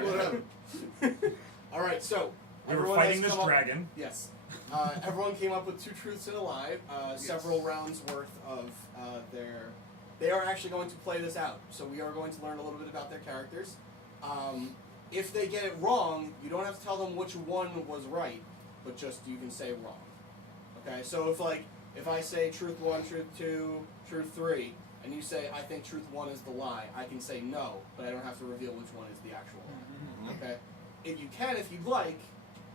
Whatever. All right, so We were everyone fighting has this come up- dragon. Yes. Everyone came up with 2 truths and a lie. Several rounds worth of their. They are actually going to play this out, so we are going to learn a little bit about their characters. If they get it wrong, you don't have to tell them which one was right, but just you can say wrong. Okay, so if I say truth 1, truth 2, truth 3, and you say I think truth 1 is the lie, I can say no, but I don't have to reveal which one is the actual lie. Okay, if you can, if you'd like,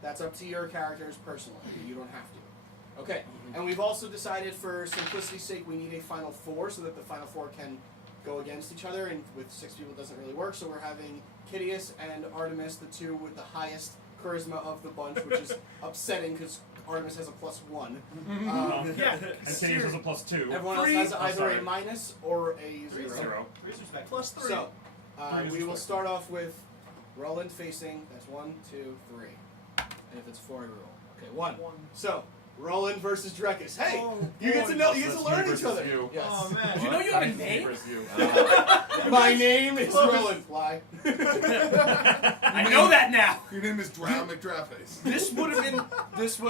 that's up to your characters personally. You don't have to. Okay, and we've also decided for simplicity's sake we need a final 4 so that the final 4 can go against each other, and with 6 people it doesn't really work, so we're having Kitteus and Artemis, the 2 with the highest charisma of the bunch, which is upsetting because Artemis has a +1. Yeah. And Kitteus has a +2. Everyone else has either a minus or a 0. 0. +3. So, we will start off with Ruland facing, that's 1, 2, 3. And if it's 4, I roll. Okay, 1. So, Ruland versus Drekas. Hey! You get to know, you get to learn each other. You. Yes. Oh man. Do you know you have a name? My name is Ruland. Fly. I know that now. Your name is Drow McDrawface. This would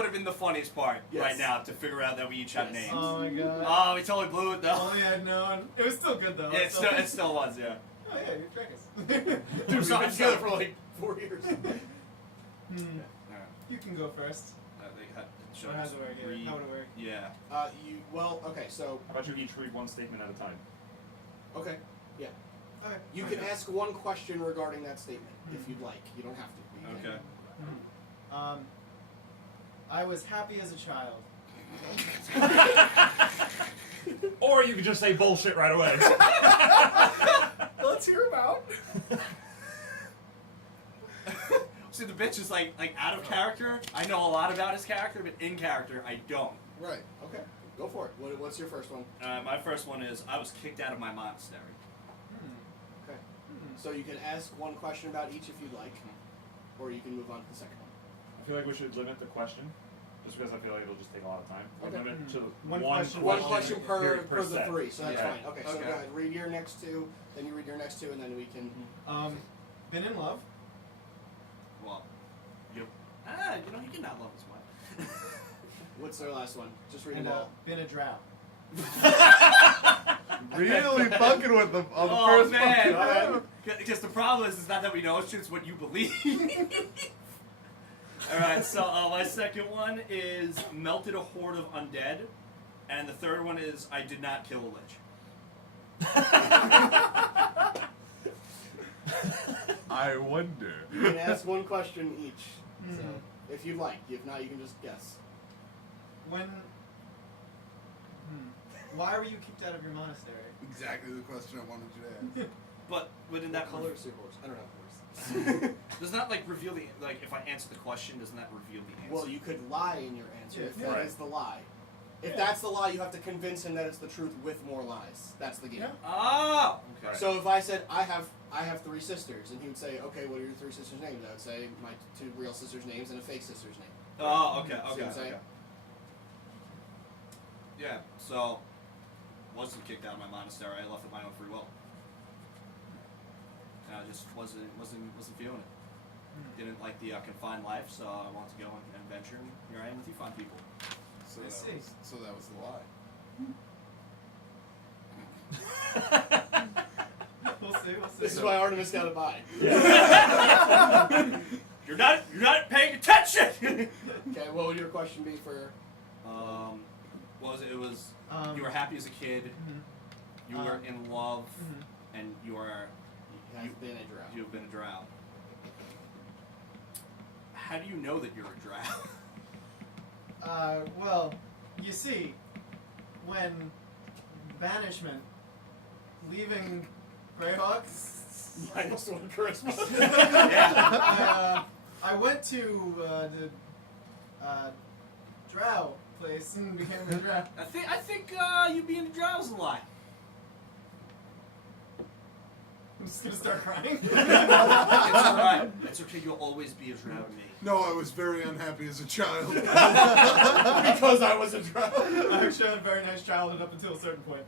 have been the funniest part Yes. right now to figure out that we each have Yes. names. Oh my god. Oh, we totally blew it though. Only I'd known. It was still good though. Yeah, it still was, yeah. Oh yeah, you're Drekas. Dude, we've been together for like 4 years. You can go first. Should Or I how just does it work here? read? How would it work? Yeah. Okay, so, How about you each read one statement at a time? okay. Yeah. Okay. You can ask one question regarding that statement if you'd like. You don't have to. but you can. Okay. I was happy as a child. Or you could just say bullshit right away. Let's hear about. See, the bitch is like out of character. I know a lot about his character, but in character, I don't. Right. Okay, go for it. What's your first one? My first one is I was kicked out of my monastery. Okay. So you can ask one question about each if you'd like, or you can move on to the second one. I feel like we should limit the question, just because I feel like it'll just take a lot of time. Okay. Limit it to One one question. One question per per the set. 3, so that's Yeah. fine. Okay, so Okay. go ahead. Read your next 2, then you read your next 2, and then we can. Been in love. Well, Yep. you cannot love his wife. What's their last one? Just read And them all. been a drow. Really fucking with them on the Oh first man! one. Because the problem is not that we know it's what you believe. Alright, so my second one is melted a horde of undead, and the third one is I did not kill a lich. I wonder. You can ask one question each. So, if you'd like. If not, you can just guess. When. Why were you kicked out of your monastery? Exactly the question I wanted you to ask. But within that color is your horse? I don't know horse. does not reveal the if I answer the question, doesn't that reveal the answer? Well, you could lie in your answer if Yeah. that is the lie. If that's the lie, you have to convince him that it's the truth with more lies. That's the game. Yeah. Oh! Okay. So if I said I have 3 sisters, and he would say, okay, what are your 3 sisters' names? I would say my 2 real sisters' names and a fake sister's name. Oh, okay, See what okay, I'm saying? okay. Yeah, so wasn't kicked out of my monastery. I left of my own free will. And I just wasn't feeling it. Didn't like the confined life, so I wanted to go on an adventure, and here I am with you fine people. So I that see. that was the lie. We'll see. This is why Artemis got to buy. You're not paying attention. Okay, what would your question be for? What was it? It was you were happy as a kid. You were in love, and you've been a drow. You've been a drow. How do you know that you're a drow? Well, you see, when banishment, leaving Greyhawk, -1 charisma. Yeah. I went to the drow place and became a drow. I think you being a drow is a lie. I'm just gonna start crying. It's alright. It's okay. You'll always be a drow to me. No, I was very unhappy as a child. Because I was a drow. I actually had a very nice childhood up until a certain point.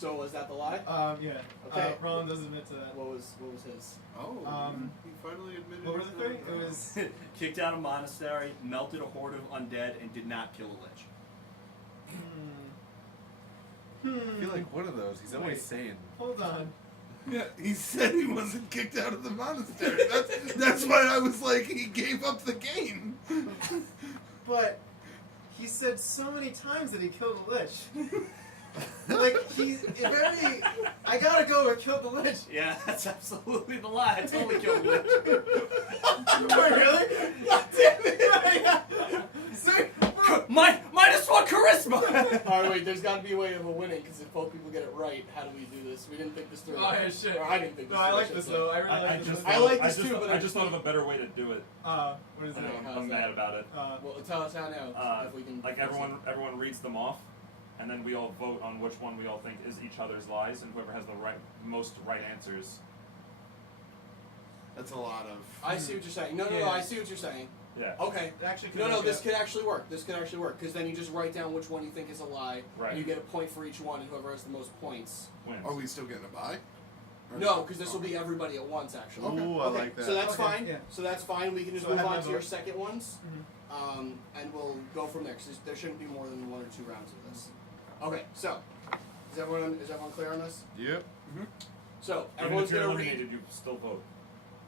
So was that the lie? Yeah. Okay. Roland does admit to that. What was his? Oh, he finally admitted. What were he's the three? not It wrong. was. Kicked out a monastery, melted a horde of undead, and did not kill a lich. I feel like one of those. He's always Wait. saying. Hold on. Yeah, he said he wasn't kicked out of the monastery. That's why I was like, he gave up the game. But he said so many times that he killed a lich. Like he's very. I gotta go with killed the lich. Yeah, that's absolutely the lie. I totally killed a lich. Wait, really? God damn it! See? Minus 1 charisma! Alright, wait, there's gotta be a way of a winning, because if both people get it right, how do we do this? We didn't think this through. Oh yeah, shit. Or I didn't think this No, I through. like this though. I really I like just this. I like this too, but I I just thought of a better way to do it. What is it? And how's I'm that? mad about it. Well, tell us how now, if we can. Like everyone reads them off, and then we all vote on which one we all think is each other's lies, and whoever has the most right answers. That's a lot of. I see what you're saying. No, Yeah. I see what you're saying. Yeah. Okay. It actually could No, work this out. could actually work. This could actually work, because then you just write down which one you think is a lie, Right. and you get a point for each one, and whoever has the most points. Wins. Are we still getting a buy? Or- No, because this will be everybody at once, actually. Okay. Ooh, I like that. So that's Okay, fine. yeah. So that's fine. We can just So I move have on my to your vote. second ones, Mhm. and we'll go from there. Because there shouldn't be more than 1 or 2 rounds of this. Okay. So, is everyone clear on this? Yep. So Even everyone's if you're gonna read. eliminated, you still vote.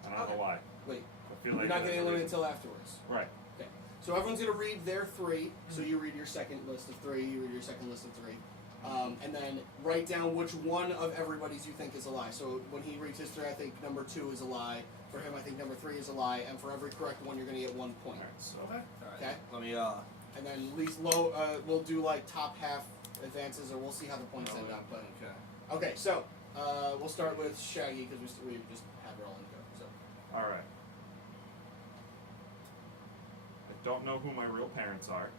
I don't know Okay. why. Wait, I feel you're like not that's getting the eliminated reason. until afterwards. Right. Okay. So everyone's gonna read their 3. So you read your second list of 3. You read your second list of 3. And then write down which one of everybody's you think is a lie. So when he reads his 3, I think number 2 is a lie. For him, I think number 3 is a lie. And for every correct one, you're gonna get 1 point. Alright, so Okay. Let me, And then least low, we'll do like top half advances, or we'll see how the points end up. But okay, so we'll start with Shaggy because we just had Roland go. So alright. I don't know who my real parents are.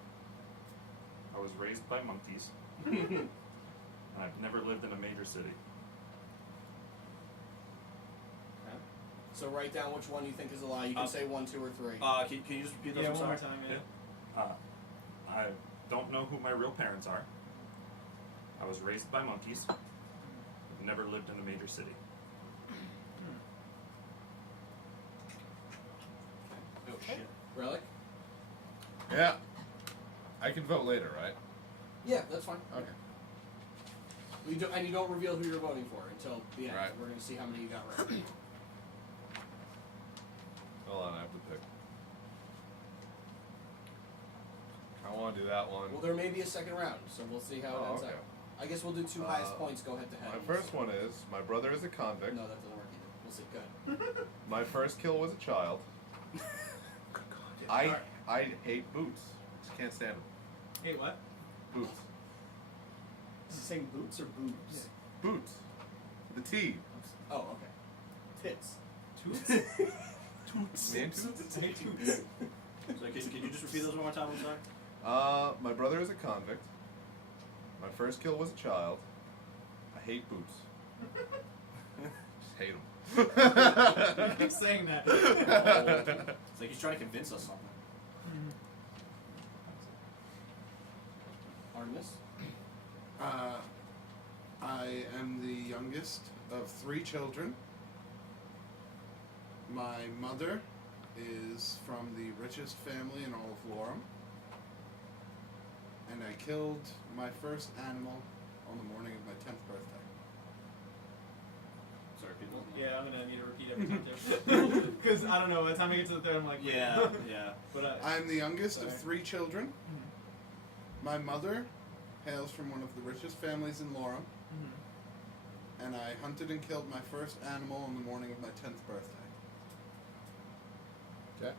I was raised by monkeys. And I've never lived in a major city. so write down which one you think is a lie. You can say 1, 2, or 3. can you just repeat those? Yeah, I'm one sorry. more time, yeah. I don't know who my real parents are. I was raised by monkeys. I've never lived in a major city. Oh shit. Rellik? Yeah. I can vote later, right? Yeah, that's fine. Okay. And you don't reveal who you're voting for until the end. Right. We're gonna see how many you got right. Hold on, I have to pick. I want to do that one. Well, there may be a second round, so we'll see how it ends okay. up. I guess we'll do 2 highest points go head to head. My first one is my brother is a convict. No, that doesn't work either. We'll see. Good. My first kill was a child. I hate boots. Just can't stand them. Hey, what? Boots. Is he saying boots or boobs? Boots. The T. Oh, okay. Tits. Toots? Man toots. So can you just repeat those one more time? I'm sorry. My brother is a convict. My first kill was a child. I hate boots. Just hate them. You keep saying that. It's like he's trying to convince us something. Artemis? I am the youngest of 3 children. My mother is from the richest family in all of Lorem. And I killed my first animal on the morning of my 10th birthday. Sorry, people. Yeah, I'm gonna need to repeat every time too. Because I don't know, by the time I get to the 3rd, I'm like, Yeah, yeah. But I'm the youngest of Sorry. 3 children. My mother hails from one of the richest families in Lorem. And I hunted and killed my first animal on the morning of my 10th birthday. Okay.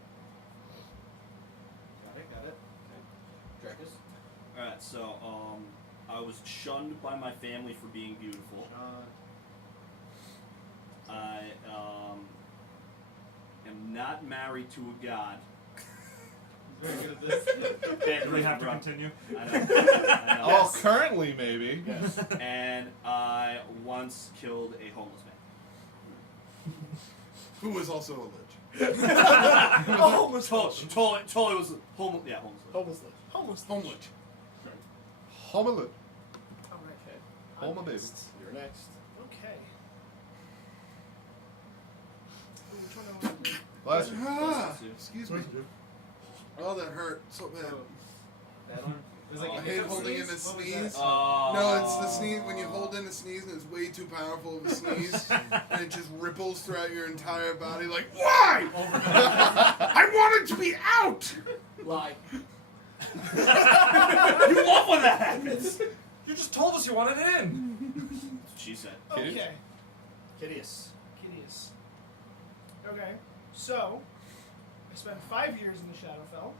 got it. Drekas? Alright, so I was shunned by my family for being beautiful. I am not married to a god. He's very good at this. Do we have to continue? I know. I know. Oh, currently maybe. Yes. And I once killed a homeless man. Who was also a lich. Oh, homeless. Totally was homeless. Yeah, homeless. Homeless lich. Homeless lich. Homelet. Okay. Hold my baby. You're next. Okay. Ooh, which one do I want to do? Bless you. Ah, excuse me. Oh, that hurt so bad. So, that one. It was like I a hate hiccup holding in a What was sneeze. that? No, it's the sneeze when you hold in a sneeze and it's way too powerful of a sneeze, and it just ripples throughout your entire body. Like, why? I want it to be out. Lie. You love when that happens. You just told us you wanted it in. She said. Okay. Kitteus. Kitteus. Okay. So, I spent 5 years in the Shadowfell.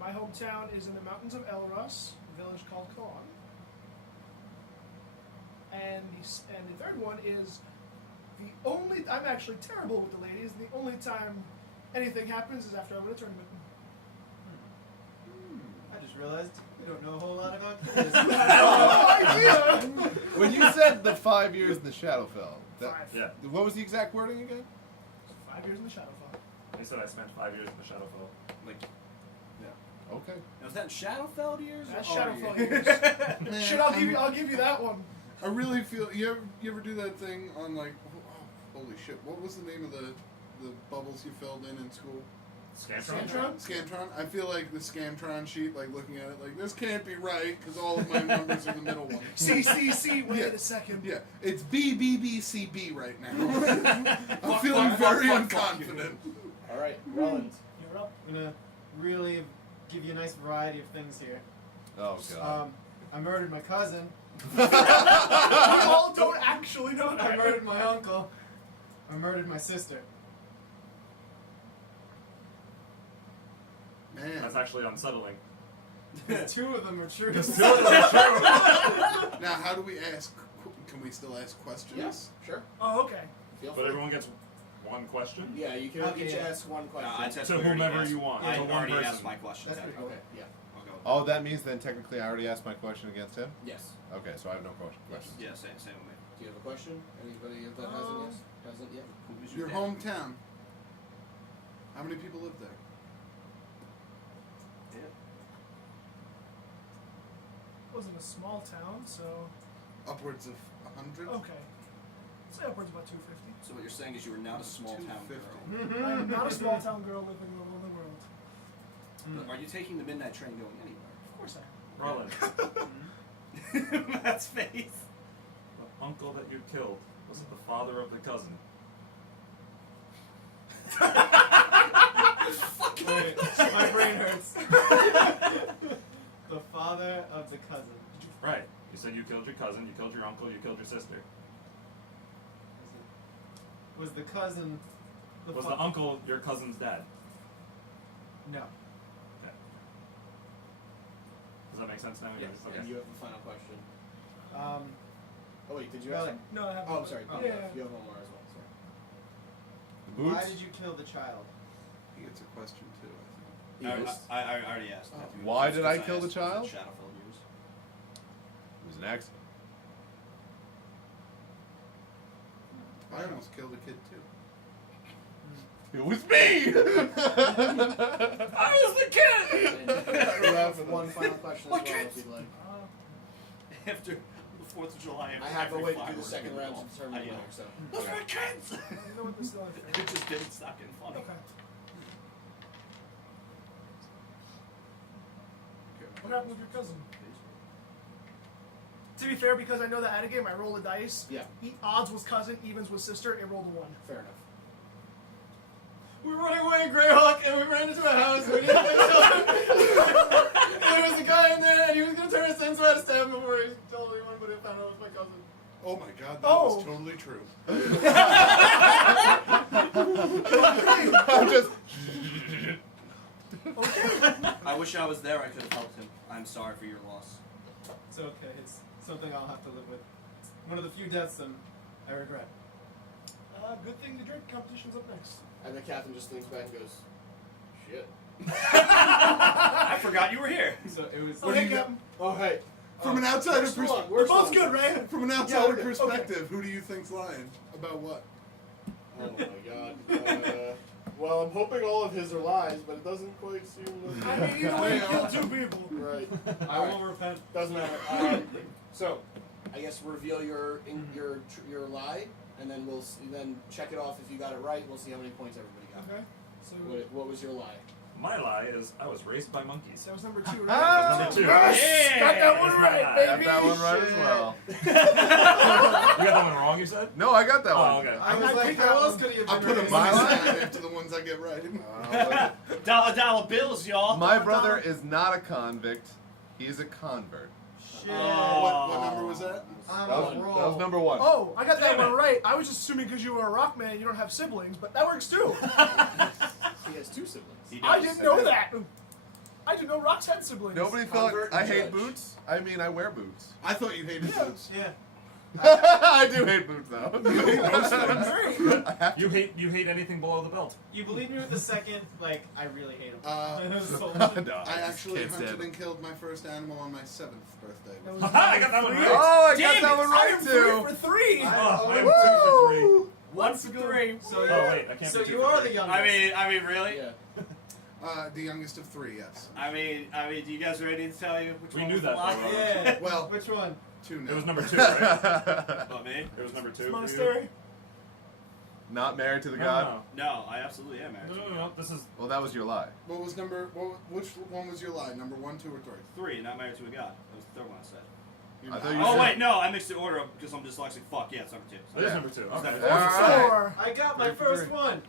My hometown is in the mountains of Elros, a village called Kalan. And the third one is the only. I'm actually terrible with the ladies. The only time anything happens is after I'm in a tournament. I just realized we don't know a whole lot about Kitteus. No idea. When you said the 5 years in the Shadowfell, that, 5. Yeah. what was the exact wording again? 5 years in the Shadowfell. He said I spent 5 years in the Shadowfell. Like, Okay. was that Shadowfell years? That's or Shadowfell years? years. Shit, I'll give you that one. I really feel you ever do that thing on like holy shit, what was the name of the bubbles you filled in school? Scantron? Scantron. I feel like the Scantron sheet, like looking at it, like this can't be right because all of my numbers are the middle one. C. Wait Yeah. a second. Yeah, it's B right now. I'm feeling very unconfident. All right, Ruland. You're up. I'm gonna really give you a nice variety of things here. Oh god. I murdered my cousin. We all don't actually know I that. murdered my uncle. I murdered my sister. Man. That's actually unsettling. Two of them are true. Now, how do we ask? Can we still ask questions? Yes, sure. Oh, okay. Feel But free. everyone gets one question? Yeah, you can Okay, each yeah. ask one question. I just To already whomever asked- you want. I To one already person. asked my question. That's pretty cool. Okay, yeah. I'll go. Oh, that means then technically I already asked my question against him? Yes. Okay, so I have no questions. Yeah, same with me. Do you have a question? Anybody that hasn't yet? Who was Your dad? hometown. How many people live there? It wasn't a small town, so Upwards of 100. okay. Say upwards of about 250. So what you're saying is you were not a small town 250. girl. I'm not a small town girl living all over the world. But are you taking the midnight train going anywhere? Of course I Roland, Matt's face. the uncle that you killed, was it the father of the cousin? Wait, my brain hurts. The father of the cousin. Right. You said you killed your cousin, you killed your uncle, you killed your sister. Was the cousin Was the uncle your cousin's dad? No. Okay. Does that make sense now? Yes. Okay. And you have the final question. Um, Oh wait, did you Rellik. ask? No, I haven't. Oh, I'm sorry. Oh. You Yeah. have one more as well. Sorry. The boots? why did you kill the child? He gets a question too, I think. He was- I already asked. Oh. Matthew. Why It's did 'cause I kill the asked, child? was it Shadowfell years. It was an accident. I almost killed a kid too. It was me! I was the kid! You have one final question as What well, kids? if you'd like. After the 4th of July, I have a every way to do fireworks the second in round wall. to determine the I know. winner, so. Those are kids! You know what? This is not fair. It just didn't stop getting funny. Okay. What happened with your cousin? To be fair, because I know that at a game I roll a dice. Yeah, Odds was cousin, evens was sister. It rolled a 1. fair enough. We were running away in Greyhawk and we ran into a house and we didn't think and there was a guy in there and he was going to turn us in, so I had to stab him before he told anyone, but he found out it was my cousin. Oh my god, that Oh. was totally true. I'm just. I wish I was there, I could have helped him. I'm sorry for your loss. It's okay, it's something I'll have to live with. One of the few deaths I regret. Good thing the drink competition's up next. And the captain just leans back and goes, shit. I forgot you were here. So it was. Oh, hey, Captain. Oh, hey. From an outsider Where's Ruland? perspective. Where's They're both Ruland? good, right? From an outsider okay, perspective, who do you think's lying? About what? Oh my god. Well, I'm hoping all of his are lies, but it doesn't quite seem like. I mean, either way, you killed 2 people. Right. I will repent. Doesn't matter. So, I guess reveal your lie, and then then check it off if you got it right. We'll see how many points everybody got. Okay. So What was your lie? My lie is I was raised by monkeys. that was number 2, right? That was number 2. Yes! Got that one right, Got baby. that one right as well. You got that one wrong, you said? No, I got that Oh, one. okay. I was I like, picked how that else one. could he have I'll been put a raised? money My sign after the ones I get right. Dollar bills, y'all. My brother is not a convict. He's a convert. Shit. What number was that? I'm That on was, a roll. that was number 1. Oh, I got that Damn one it. right. I was just assuming because you were a rock man, you don't have siblings, but that works too. He has 2 siblings. He I does. didn't know that. I didn't know rocks had siblings. Nobody felt Convert I and hate judge. boots. I mean, I wear boots. I thought you hated boots. Yeah. I do hate boots, though. Great. I have You hate anything below the belt. You believe me with the second, like, I really hate him. So- no, I actually can't stand hunted it. and killed my first animal on my 7th birthday. That was I got that one three. right. Oh, I Damn got that it, one I right, am 3 too. for 3. Oh, I am 2 for 3. Woo! 1 for 3. So, Oh, wait, I can't so be 2 you for are 3. the youngest. I mean, really? Yeah. The youngest of 3, yes. I mean, do you guys ready to tell you which We one knew was that, the lie? though, Yeah. Well, Which one? 2 now. It was number 2, right? Not me. It was number 2 for you? Monastery. Not married to the No, god? No, I absolutely am married. No. This is... Well, that was your lie. What was which one was your lie? Number 1, 2, or 3? 3, not married to a god. That was the third one I said. You're I not. thought you Oh said- wait, no, I mixed the order up because I'm dyslexic. Fuck yeah, it's number 2. It is Yeah. number 2. Is that Okay. four? Alright. 4. I got my 3 for first 3. one.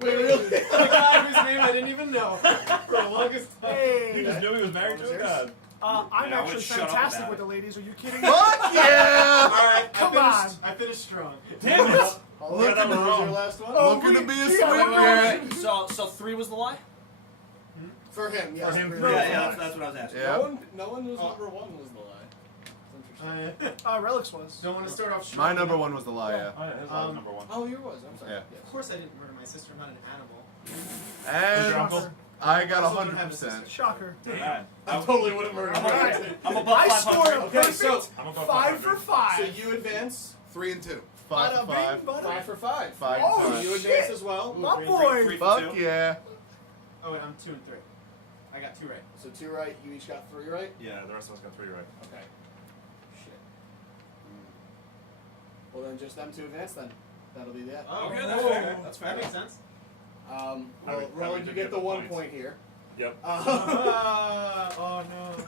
Wait, really? The guy whose name I didn't even know for the longest time. You Hey. just knew he was married to a god. I'm Yeah, I would actually shut up fantastic about with it. the ladies. Are you kidding me? Fuck yeah! Alright, Come I finished strong. Damn it! Look Yeah, that at was was your wrong. last one? Oh, Looking to be a yeah, sweet wait, girl. So 3 was the lie? For him, yes. For him, No, Yeah, that's what I was asking. Yeah. No one was Oh. number 1 was the lie. That's interesting. Relics was. Don't want to start off strong. My number 1 was the lie, yeah. Oh, yeah, his was number 1. Oh, yours was. I'm sorry. Yeah. Of course I didn't murder my sister, I'm not an animal. Was your And uncle? I got Also don't have a 100%. sister. Shocker. Damn. I totally would have murdered Alright. him. I'm above I 500. scored a Okay, perfect so I'm above 5 for 500. 5. So you advance 3 and 2. 5 Bada for 5. bing, bada 5 for 5. 5 Oh, for 5. You shit. advance as well. My Three boy. for Fuck 2. yeah. Oh wait, I'm 2 and 3. I got 2 right. So 2 right. You each got 3 right. Yeah, the rest of us got 3 right. Okay. Shit. Well then, just them 2 advance then. That'll be that. Oh, Okay, that's fair. That's fair. That makes sense. Well, How we Roland, you did get get the the 1 points. point here. Yep. Oh no.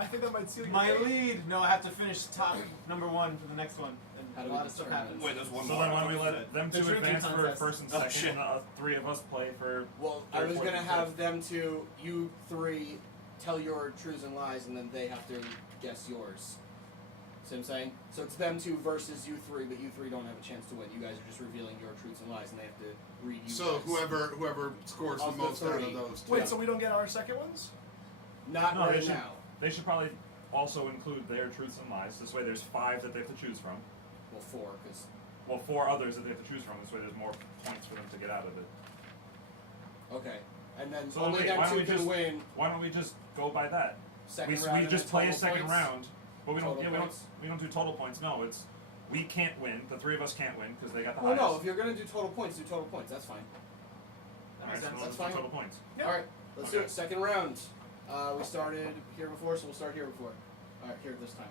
I think that might seal you. My lead. No, I have to finish top number 1 for the next one. How And do a we lot of stuff determine happens. Wait, there's one So more. then why don't we let them The 2 drinking advance for contest. first and Oh, second, shit. and the 3 of us play for... Well, I Third, was fourth, gonna and have fifth. them to you 3 tell your truths and lies, and then they have to guess yours. See what I'm saying? So it's them 2 versus you 3, but you 3 don't have a chance to win. You guys are just revealing your truths and lies, and they have to read you. So guys. whoever scores the Of the most out 3. of those 2. Wait, so we don't get our second ones? Not No, right they should, now. they should probably also include their truths and lies. This way there's 5 that they have to choose from. Well, 4, because Well, 4 others that they have to choose from. This way there's more points for them to get out of it. okay, and then So only wait, them why don't 2 we can just- win. Why don't we just go by that? Second We round. and just then play a total second points. round, but we don't. Total Yeah, we don't. points. We don't do total points. No, it's we can't win. The 3 of us can't win because they got the Well, highest. no, if you're gonna do total points, do total points. That's fine. That Alright, makes so sense. let's That's do fine. total points. Yep. All right, let's do Okay. it. Second round. We started here before, so we'll start here before. All right, here this time.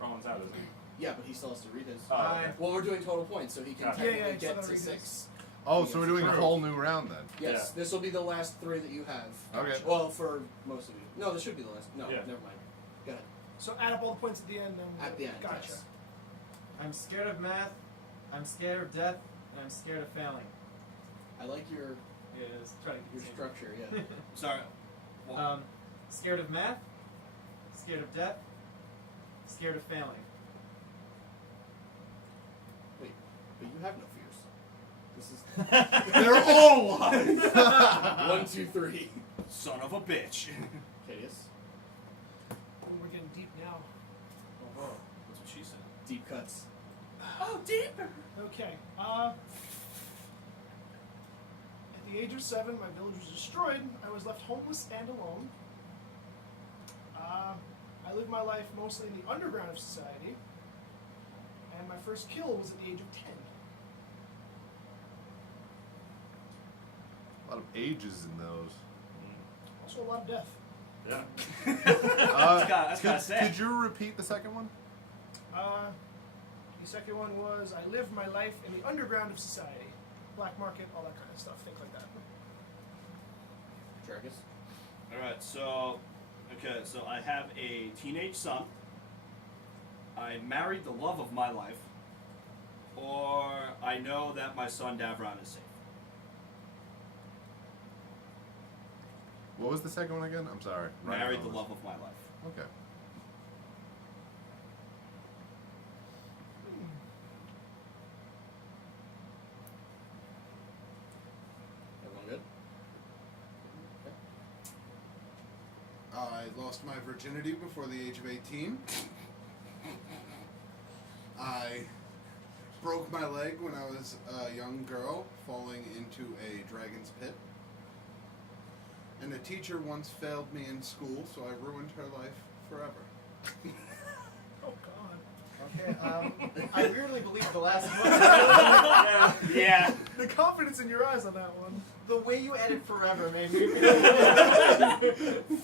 Rollins out, isn't he? Yeah, but he still has to read his. Oh, okay. Well, we're doing total points, so he can Gotcha. Yeah, technically yeah, get so to that 6. Oh, so we're doing a True. whole new round then. Yes, Yeah. this will be the last 3 that you have. Okay. Well, for most of you. No, this should be the last. No, Yeah. never mind. Go ahead. So add up all the points at the end. And At the end. Gotcha. Yes. I'm scared of math, I'm scared of death, and I'm scared of failing. I like your Yeah, it's trying to your get structure. Yeah. Sorry. Scared of math, scared of death, scared of failing. Wait, but you have no fears. This is They're all lies. 1, 2, 3. Son of a bitch. Kitteus. Oh, we're getting deep now. That's what she said. Deep cuts. Oh, deeper. Okay. At the age of 7, my village was destroyed. I was left homeless and alone. I lived my life mostly in the underground of society. And my first kill was at the age of 10. A lot of ages in those. Also a lot of death. Yeah. That's kinda sad. Could you repeat the second one? The second one was I live my life in the underground of society. Black market, all that kind of stuff, things like that. Drekas. Alright, so I have a teenage son. I married the love of my life. Or I know that my son Davron is safe. What was the second one again? I'm sorry. Married the love of my life. Okay. Everyone good? I lost my virginity before the age of 18. I broke my leg when I was a young girl falling into a dragon's pit. And a teacher once failed me in school, so I ruined her life forever. Oh God. Okay, I weirdly believe the last one. Yeah. The confidence in your eyes on that one. The way you added forever made me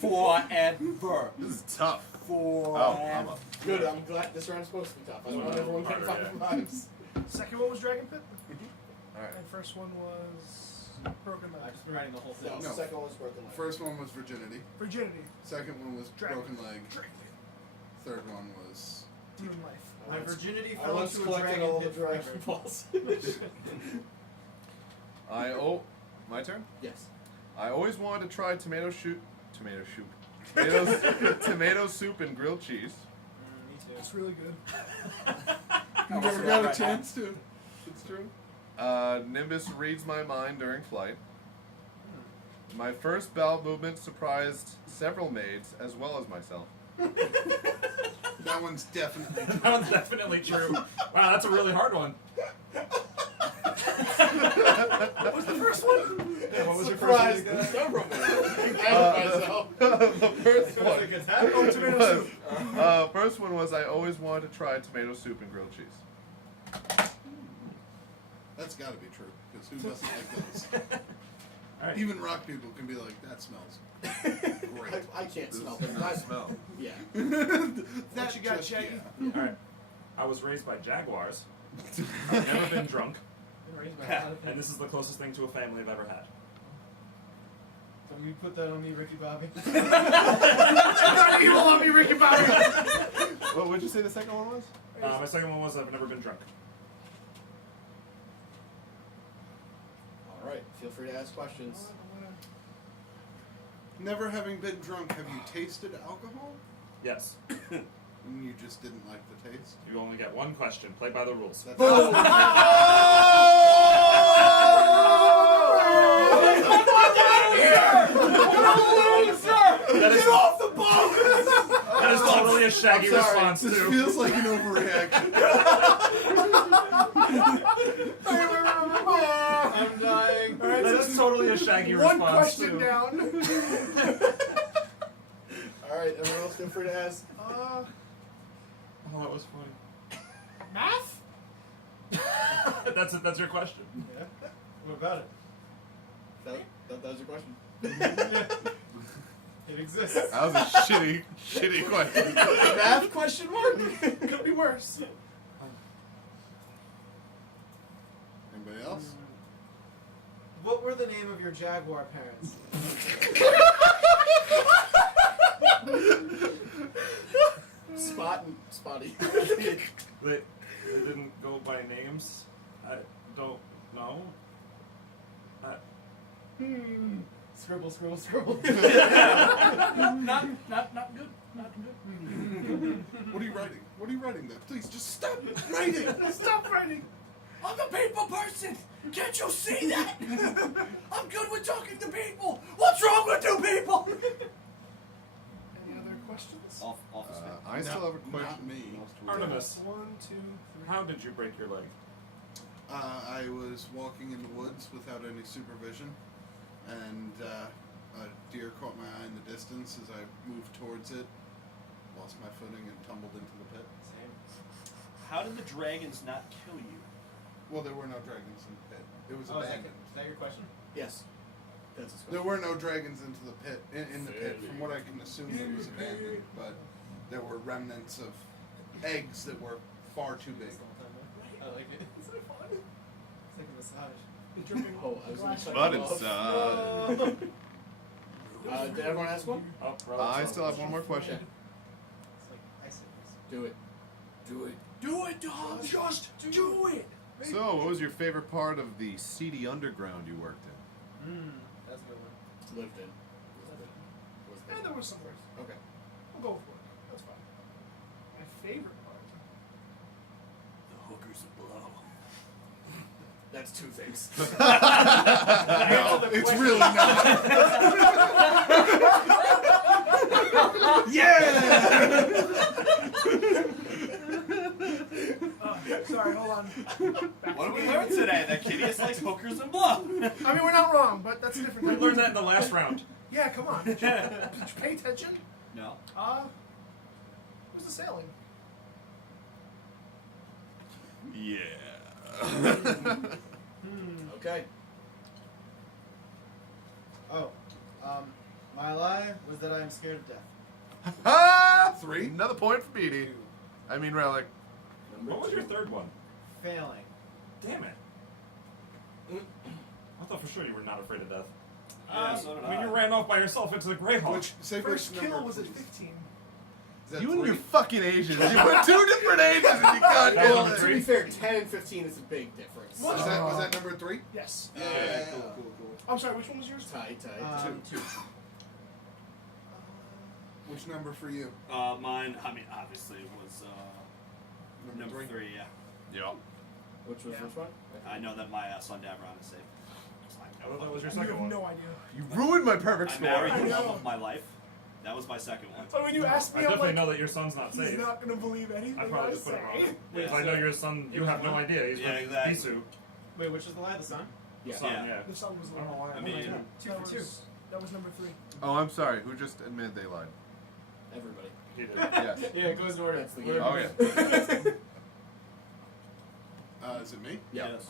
Forever. This is tough. Forever. Oh, I'm up. Good, I'm glad this round's supposed to be tough. I don't want everyone getting Harder, 5 lives. Second one was Dragon Pit. Alright. And first one was Broken I've Leg. just been writing the whole thing. No, No. second one was broken leg. First one was virginity. Virginity. Second one was Dragon. broken leg. Dragon. Third one was... Demon life. My virginity I fell once into a collected dragon all the pit Dragon forever. Balls. My turn? Yes. I always wanted to try tomato soup, tomato soup and grilled cheese. Me too. It's really good. You never got a chance to. It's true. Nimbus reads my mind during flight. My first bowel movement surprised several maids as well as myself. That one's definitely true. That one's definitely true. Wow, that's a really hard one. What was the first one? Yeah, what was your Surprised first one? several myself. The first one. Oh, tomato soup. First one was I always wanted to try tomato soup and grilled cheese. That's got to be true, because who doesn't like those? All right. Even rock people can be like, that smells great. I can't This smell is them. not smell. Yeah. That you got, just- Shaggy? yeah. All right. I was raised by jaguars. I've never been drunk, and this is the closest thing to a family I've ever had. Don't you put that on me, Ricky Bobby? You love me, Ricky Bobby. What would you say the second one was? My second one was I've never been drunk. All right. Feel free to ask questions. Never having been drunk, have you tasted alcohol? Yes. And you just didn't like the taste? You only get one question. Play by the rules. That's That is off the boat. That is totally a Shaggy Sorry, response this too. feels like an overreaction. I'm dying. All right, That so is totally a Shaggy one response question too. down. All right. Everyone else, feel free to ask. Oh, that was funny. Math? That's your question. Yeah. What about it? That was your question. It exists. That was a shitty question. Math question mark? Could be worse. Anybody else? What were the name of your jaguar parents? Spot and Spotty. They didn't go by names. I don't know. Scribble, scribble, scribble. Not good. Not good. What are you writing? What are you writing there? Please, just stop writing! Stop writing. I'm a people person. Can't you see that? I'm good with talking to people. What's wrong with you people? Any other questions? Off the spin. I still have a question. Not me. Artemis, 1, 2, 3. how did you break your leg? I was walking in the woods without any supervision, and a deer caught my eye in the distance as I moved towards it, lost my footing, and tumbled into the pit. Same. How did the dragons not kill you? Well, there were no dragons in the pit. It was Oh, is abandoned. that your question? Yes. That's his There question. were no dragons into the pit. In the pit, from what I can assume, it was abandoned. But there were remnants of eggs that were far too big. I like it. Isn't it fun? It's like a massage. It's dripping Oh, I was gonna glass cut But you it's off. Did everyone ask one? Oh, I still have one more question. It's like icicles. Do it. Do it. Do it, Dom. Just do it. So, what was your favorite part of the seedy underground you worked in? That's a good one. Lived in. Was And there was some worse. Okay. We'll go for it. That's fine. My favorite part. The hookers of blow. That's two things. No, it's really not. Sorry, hold on. What did we learn today? That Kitteus likes hookers and blow. I mean, we're not wrong, but that's a different We thing. learned that in the last round. Yeah, come on. Did you pay attention? No. Who's the sailing? Yeah. Okay. Oh, my lie was that I am scared of death. Ah! 3. Another point for Beattie. I mean, Rellik. What was your third one? Failing. Damn it. I thought for sure you were not afraid of death. Yeah, so did When I. you ran off by yourself into the Greyhawk. Which First which kill number, was at please? 15. Is that You and 3? your fucking Asians. You went 2 different Asians and you got That was killed. number To 3. be fair, 10 and 15 is a big difference. What? Was that number 3? Yes. Yeah. Cool. I'm sorry, which one was yours? Tight. 2. Which number for you? Mine, I mean, obviously, was number 3, yeah. Yep. Which was Yeah. which one? I know that my son Davron is safe. I thought that was your You second have one. no idea. You ruined my perfect I score. married I the love know. of my life. That was my second one. But when you asked I me, I'm definitely like, know that your son's not he's safe. not gonna believe anything I I, probably just put say. it wrong. Yeah. Because I know your son, you have no idea. He's Yeah, with exactly. Bisu. Wait, which is the lie? The sun? Yeah. Son, Yeah. yeah. The sun was the I don't know why. I mean, that was, that was number 3. Oh, I'm sorry. Who just admitted they lied? Everybody. He did. Yes. Yeah, it goes in order. That's the game. Oh, yeah. Is it me? Yeah. Yes.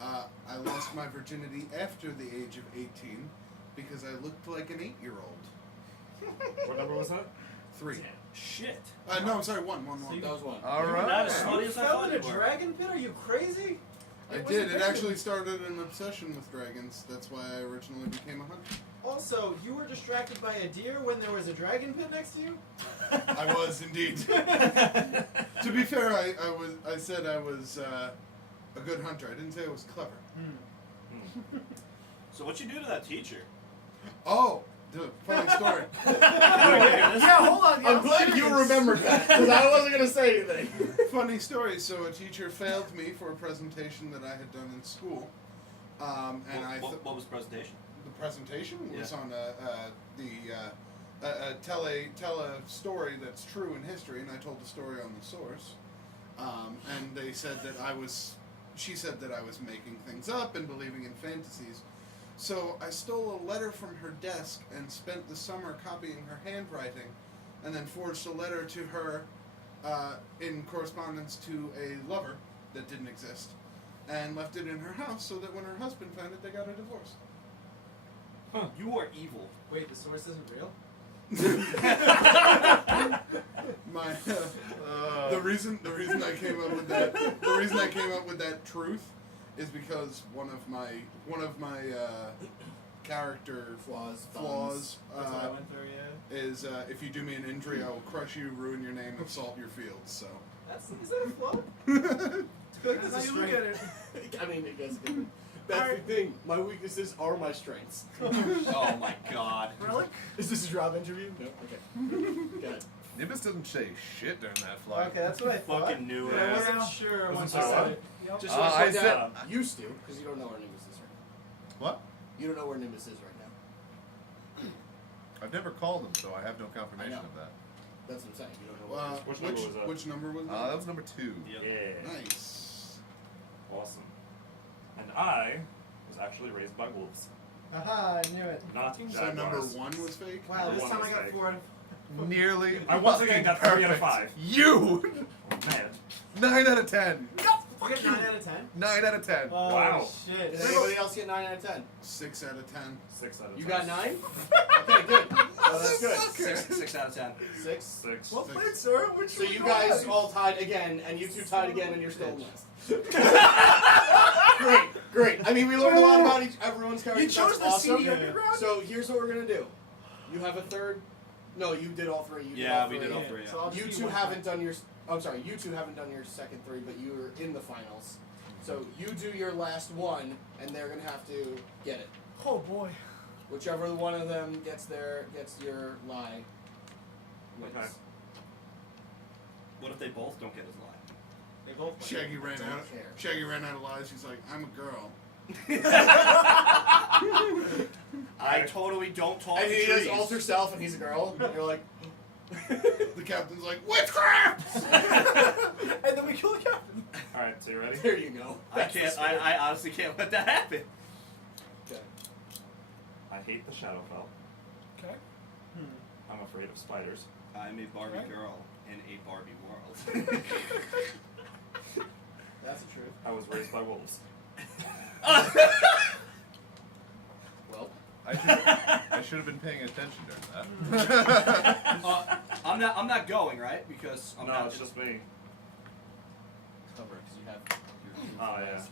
I lost my virginity after the age of 18 because I looked like an 8-year-old. What number was that? 3. Shit. No, I'm sorry, 1. That was one. All You're right. not as slutty as I Fell thought in a you were. dragon pit? Are you crazy? I It did. wasn't It bad. actually started an obsession with dragons. That's why I originally became a hunter. Also, you were distracted by a deer when there was a dragon pit next to you? I was indeed. To be fair, I said I was a good hunter. I didn't say I was clever. So what you do to that teacher? Oh, the funny story. Yeah, hold on. Yeah, I'm glad you serious. remembered that, because I wasn't going to say anything. Funny story. So a teacher failed me for a presentation that I had done in school, and What was the presentation? the presentation was Yeah. on tell a story that's true in history, and I told the story on the source, and they said that she said that I was making things up and believing in fantasies. So I stole a letter from her desk and spent the summer copying her handwriting, and then forged a letter to her in correspondence to a lover that didn't exist, and left it in her house so that when her husband found it, they got a divorce. You are evil. Wait, the source isn't real? My the reason I came up with that truth is because one of my character Flaws. That's what I went through, yeah. is if you do me an injury, I will crush you, ruin your name, and salt your fields. So Is that a flaw? That's how you look at it. I mean, I guess that's the thing. My weaknesses are my strengths. Oh my god. Relic? Is this a job interview? No. Okay. Got it. Nimbus doesn't say shit during that flight. Okay, that's what I thought. Fucking knew But I it. wasn't sure Wasn't once so you said loud. it. Yep. Just so I I said- down. Used to, because you don't know where Nimbus is right now. What? You don't know where Nimbus is right now. I've never called him, so I have no confirmation I know. of that. That's what I'm saying. You don't know where it is. Which number was that? Which number was That was number 2. Yep. Yeah. Nice. Awesome. And I was actually raised by wolves. Aha, I knew it. Not So jaguars. number 1 was fake. Wow, this One time I mistake. got 4. Nearly. I once again fucking got 3 out of perfect. 5. You! Oh, man. 9 out of 10. You get 9 out of 10? 9 out of 10. Oh, Wow. shit. Did anybody else get 9 out of 10? 6 out of 10. 6 out of 10. You got 9? Okay, good. Oh, that's good. Okay. 6 out of 10. 6. 6. Well played, sir. Which So you guys all tied again, and you two tied again, and you're still in last. Great. I mean, we learned a lot about everyone's character. You chose the That's awesome. CD underground? So here's what we're gonna do. You have a third. No, you did all 3. You did Yeah, all we 3. did all 3. So I'll You just two do one haven't time. done your. I'm sorry. You two haven't done your second 3, but you were in the finals. So you do your last one, and they're gonna have to get it. Oh boy. Whichever one of them gets your lie. Wins. Okay. What if they both don't get his line? They both play. Shaggy ran Don't out. care. Shaggy ran out of lies. He's like, I'm a girl. I totally don't talk And to he does trees. alter self, and he's a girl. And you're like. The captain's like, witchcraft! And then we kill the captain. Alright, so you ready? There you go. I honestly can't let that happen. Okay. I hate the Shadowfell. Okay. I'm afraid of spiders. I'm a Barbie Right. girl in a Barbie world. That's the truth. I was raised by wolves. Well, I should have been paying attention during that. I'm not going, right? Because I'm No, not it's just me. cover because you have your Oh, yeah. right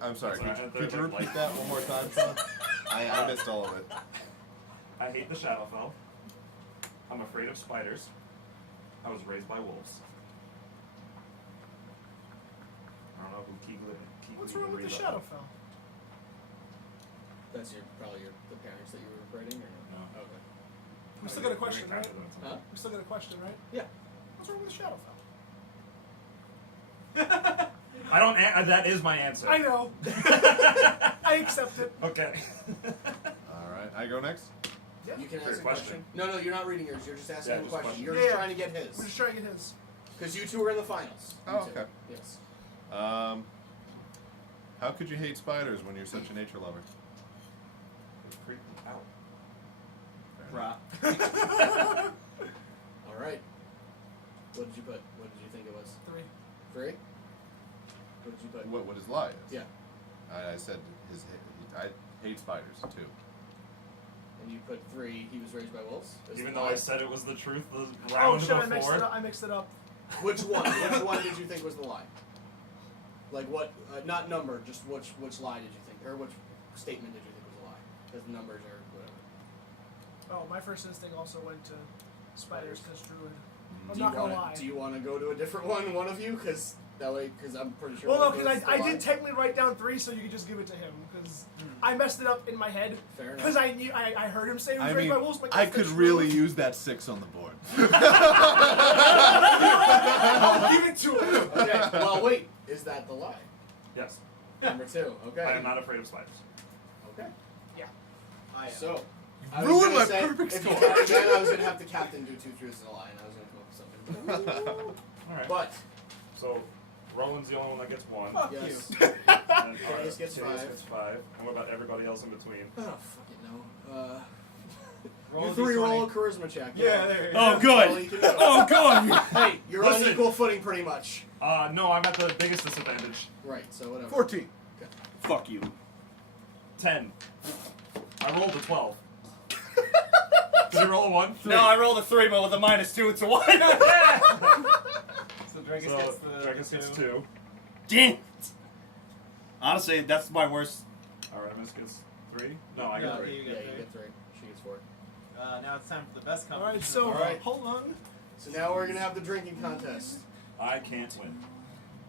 now. I'm sorry. That's Could right. you repeat that one more time, Sean? I missed all of it. I hate the Shadowfell. I'm afraid of spiders. I was raised by wolves. I don't know who What's wrong with the Shadowfell? That's probably the parents that you were writing, or No. Okay. We still got a question, right? Huh? We still got a question, right? Yeah. What's wrong with the Shadowfell? I don't. That is my answer. I know. I accept it. Okay. All right, I go next. Yeah. You can For ask a your question. No, you're not reading yours. You're just asking Yeah, him a just question. question. You're Yeah, just yeah. trying to get We're his. just trying to get his. Because you two are in the finals. You Oh, two. okay. Yes. How could you hate spiders when you're such a nature lover? It freaked me out. Right. All right. What did you put? What did you think it was? 3. 3? What did you put? What his lie is? Yeah. I said I hate spiders too. And you put 3. He was raised by wolves. Is Even the though lie- I said it was the truth the Oh round shit! before. I mixed it up. Which one? Which one did you think was the lie? Like what? Not number. Just which lie did you think, or which statement did you think was a lie? Because the numbers are whatever. Oh, my first instinct also went to spiders because druid. I'm Do not you gonna wanna- lie. Do you want to go to a different one of you? Because that way, because I'm pretty sure. Well, no, one of because those I is the lie. did technically write down 3, so you could just give it to him. Because I messed it up in my head. Fair enough. Because I knew I heard him say he was I raised mean, by wolves. But I that's could the really truth. use that 6 on the board. Give it to him. Okay. Well, wait. Is that the lie? Yes. Number 2. Okay. I am not afraid of spiders. Okay. I So. You I was ruined gonna my say, perfect if score. you had again, I was gonna have the captain do 2 truths and a lie, and I was gonna come up with something. Alright. But So, Roland's the only one that gets 1. Fuck yes. you. And Kitteus gets Kitteus 5. gets 5. And what about everybody else in between? I don't fucking know. Roll You a 3 D20. roll a charisma check. Yeah, there you go. Oh, That's all good. you can do. Oh, good. Hey, you're on Listen. equal footing pretty much. No, I'm at the biggest disadvantage. Right, so whatever. 14. Fuck you. 10. I rolled a 12. Did you roll a 1? No, I rolled a 3, but with a -2, it's a 1. So Drekas So, gets the Drekas gets 2. 2. Damn it. Honestly, that's my worst. Aramis gets 3. No, I No, get 3. you Yeah, get you 3. get 3. She gets 4. Now it's time for the best All competition. right, so All right. hold on. So now we're gonna have the drinking contest. I can't win.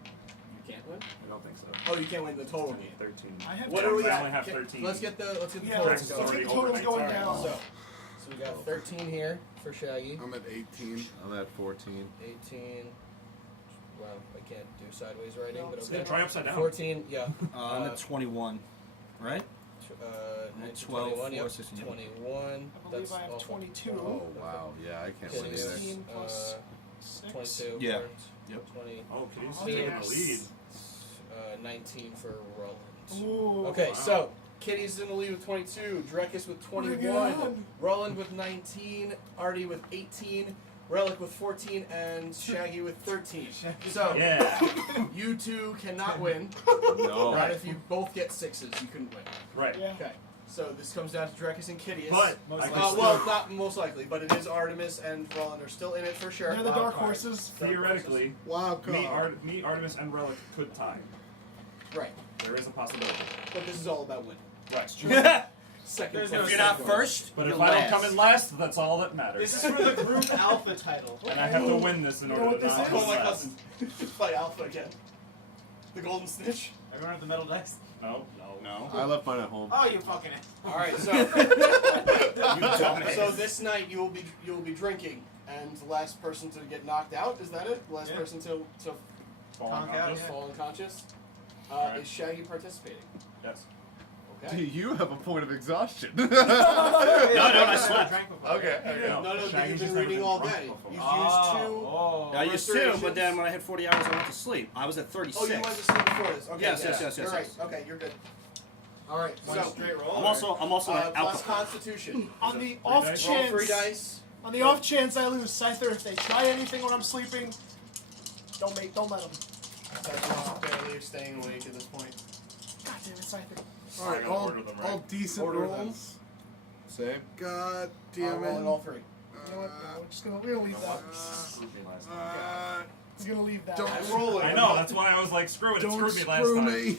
You can't win? I don't think so. Oh, you can't win the total game. 13. I have. What are we I at? only have Can- 13. Let's get the Yeah, totals Drekas is let's going. get already the over totals going 19. down. So we got 13 here for Shaggy. I'm at 18. I'm at 14. 18. Wow, I can't do sideways writing, but Yeah, okay. try upside down. 14, yeah. I'm at 21. Right? 19, 12, 21, yep. 4, 16, yep. 21. I believe That's I have awful. 22. Oh wow, yeah, I can't win either. 16 plus 6. 22. Yeah. for Yep. 20. Oh, Kitteus is Oh, taking yes. the lead. 19 for Ruland. Ooh. Okay, wow. so Kitty's in the lead with 22, Drekas with Bring it 21, on. Ruland with 19, Artie with 18, Rellik with 14 and Shaggy with 13. So Yeah. you two cannot win. No. Not if you both get 6s, you couldn't win. Right. Yeah. Okay. So this comes down to Drekas and Kitteus. But Most I can likely. still- Well, not most likely, but it is Artemis and Ruland are still in it for sure. They're the Wild dark card. horses. theoretically, Wow, me, Artemis, and Rellik could tie. Right. There is a possibility. But this is all about winning. Right. Second There's place. no If you're not second. first, But you're if I don't last. come in last, that's all that matters. This is for the group alpha title. And I have to win this in You know order what to this not is? come Oh, my last. cousin. Fight Alpha again. The Golden Snitch. Everyone have the metal dice? No. No. I left mine at home. Oh, you fucking All right, so dumbass. so this night you will be drinking, and the last person to get knocked out, is that it? The last Yeah. person to Fall Conk out, unconscious? yeah. fall unconscious. Alright. Is Shaggy participating? Yes. Do Okay. you have a point of exhaustion? No, I slept. Okay. No, but Shaggy's you've just been never reading been all drunk day. before. You've Oh. I used to, Restorations. but then when I hit 40 hours, I went to sleep. I was at used 36. two. Oh, you went to sleep before this. Okay. Yes, yeah. yes. You're right. Okay, you're good. All right. One So straight roll. I'm also an plus alcoholic. Constitution. On the Roll off dice? Roll chance, 3 dice. on the off chance I lose, Scyther, if they try anything when I'm sleeping, don't let them. That's barely staying awake at this point. God damn it, Scyther. All right, I'm gonna order them right. all decent Order them. rolls. Same. God I'm damn rolling it. all 3. You know what? No, we're gonna leave that. Screwed me last time. We're gonna leave that. Don't I'm rolling. I know, that's why I was like, screw it, it Don't screwed me last screw time. me.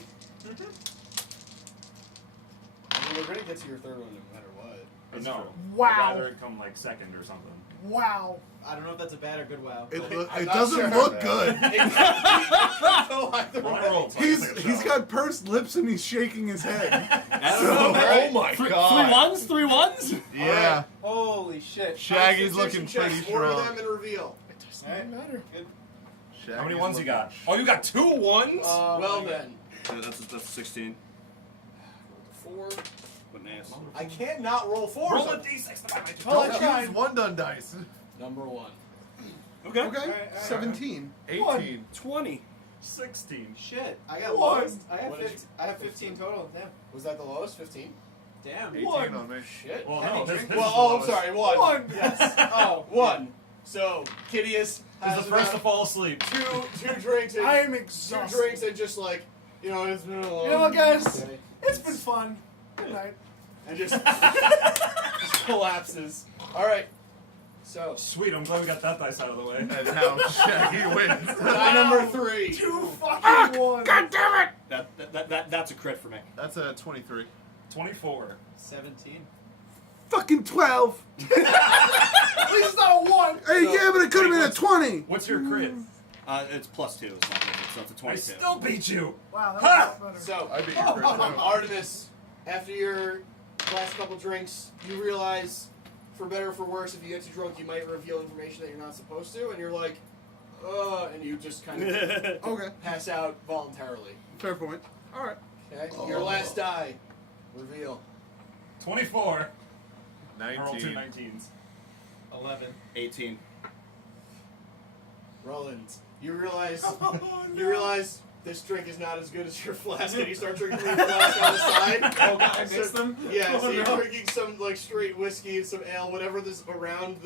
I mean, we're gonna get to your third one no matter what. But no. Wow. I'd rather it come like second or something. Wow. I don't know if that's a bad or good wow. It, but- look, I'm it not doesn't sure. look good. It could go either Well, I way. rolled, so I guess I can He's show. got pursed lips and he's shaking his head. I don't know. All right. Oh my Three god. ones? 3 ones? Yeah. Holy shit. Shaggy's Constitution looking checks. pretty Order strong. them and reveal. It doesn't matter. How many ones you got? Oh, you got 2 ones? Well then. That's 16. 4. What ass. I can't not roll 4. Roll a d6 to buy my Oh, I Don't tried. use one done dice. Number 1. Okay. Okay, 17. 18. 20. 16. Shit. I got What? lowest. I have What did 15. I have 15 total. Damn. Was that the lowest? 15? Damn. 18 One. on me. Shit. Well, Can no, he this, drink? this Well, is oh, the I'm sorry. 1. One. Yes. Oh, 1. So, Kitteus Is has the first to about fall asleep. two drinks. And, I am 2 exhausted. drinks and just like, it's been a long You know what, guys? day. It's been fun. Good night. And just collapses. All right. So, Sweet, I'm glad we got that dice out of the way. And now Shaggy wins. die number 3. 2 fucking 1. That's a crit for me. That's a 23. 24. 17. Fucking 12. At least it's not a 1. Hey, So- yeah, but it could have been a 20. What's your crit? It's +2. It's not a I 22. still beat you. Wow, that was Ha! a lot better. So, I beat you first time. Artemis, after your last couple drinks, you realize, for better or for worse, if you get too drunk, you might reveal information that you're not supposed to, and you're like, and you just kind of Okay, pass out voluntarily. fair point. All right. Okay? Your last die. Reveal. 24. I rolled 2 19. 19s. 11. 18. Roland, you realize this drink is not as good as your flask, and you start drinking from your flask on the side. Oh god, I mixed them? Yeah, so Oh, you're no. drinking some like straight whiskey and some ale, whatever this around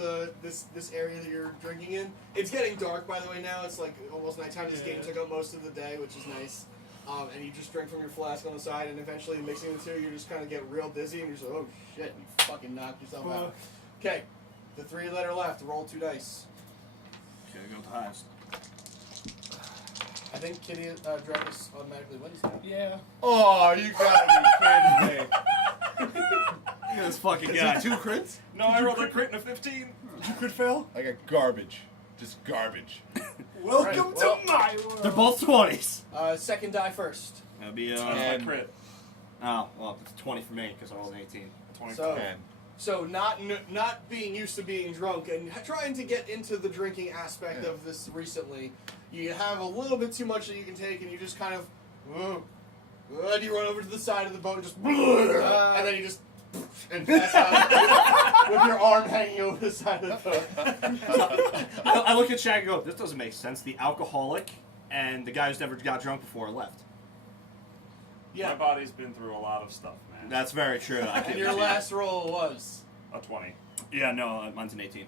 this area that you're drinking in. It's getting dark, by the way. Now it's like almost nighttime. This game took up most of the day, which is nice. And you just drink from your flask on the side, and eventually mixing the two, you just kind of get real dizzy, and you're just like, oh shit, and you fucking knocked yourself out. Okay, the 3 that are left. Roll 2 dice. Okay, go with the highest. I think Kitty Drekas automatically wins now. Yeah. Oh, you gotta be kidding me. Look at this fucking Is guy. it 2 crits? No, I rolled a crit and a 15. You could fail. I got garbage. Just garbage. Welcome Right, well- to my world. They're both 20s. Second die first. That'd be That's my And- crit. oh, well, it's 20 for me because I rolled an 18. 24. So, 10. so not being used to being drunk and trying to get into the drinking aspect of this recently, you have a little bit too much that you can take, and you just kind of, and you run over to the side of the boat and just, and then you just, and pass out with your arm hanging over the side of the boat. I look at Shaggy and go, this doesn't make sense. The alcoholic and the guy who's never got drunk before left. My Yeah. body's been through a lot of stuff, man. That's very true. I And can your last roll was A 20. Yeah, no, mine's an 18.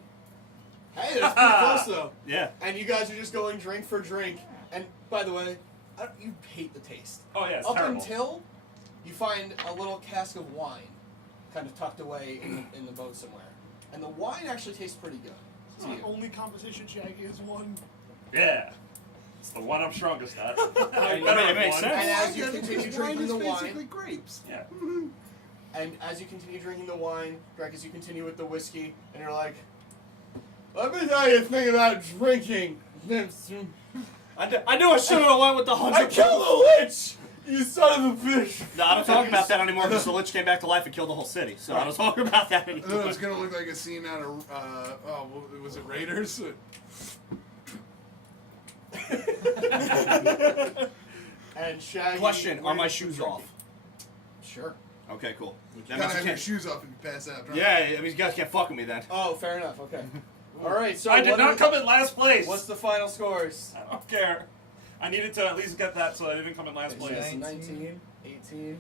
Hey, that's pretty close though. Yeah. And you guys are just going drink for drink. And by the way, you hate the taste. Oh yeah, it's Up terrible. until you find a little cask of wine, kind of tucked away in the boat somewhere, and the wine actually tastes pretty good. It's to my you. only competition, Shaggy, is one. Yeah. It's the one I'm strongest at. It Better makes one. sense. And as you Yeah, continue because drinking the wine is basically wine, grapes. Yeah. and as you continue drinking the wine, Drekas, you continue with the whiskey, and you're like, let me tell you a thing about drinking. I knew I should have went with the 100. I killed the lich! You son of a bitch! No, I don't talk about that anymore because the Lich came back to life and killed the whole city. So I don't talk about that I thought it anymore. was gonna look like a scene out of was it Raiders? And Shaggy. Question: Are my where's shoes the off? Sure. Okay, cool. You That gotta means have you your can't. shoes off if you pass out. Right? Yeah, I mean, you guys can't fuck with me then. Oh, fair enough. Okay. All right. So I did what not are- come in last place. What's the final scores? I don't care. I needed to at least get that so I didn't come in last place. Yes, 19, 18,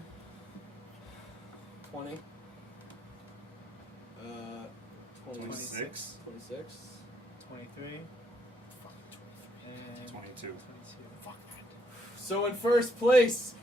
20, 26, 26. 23. And 22. So in first place,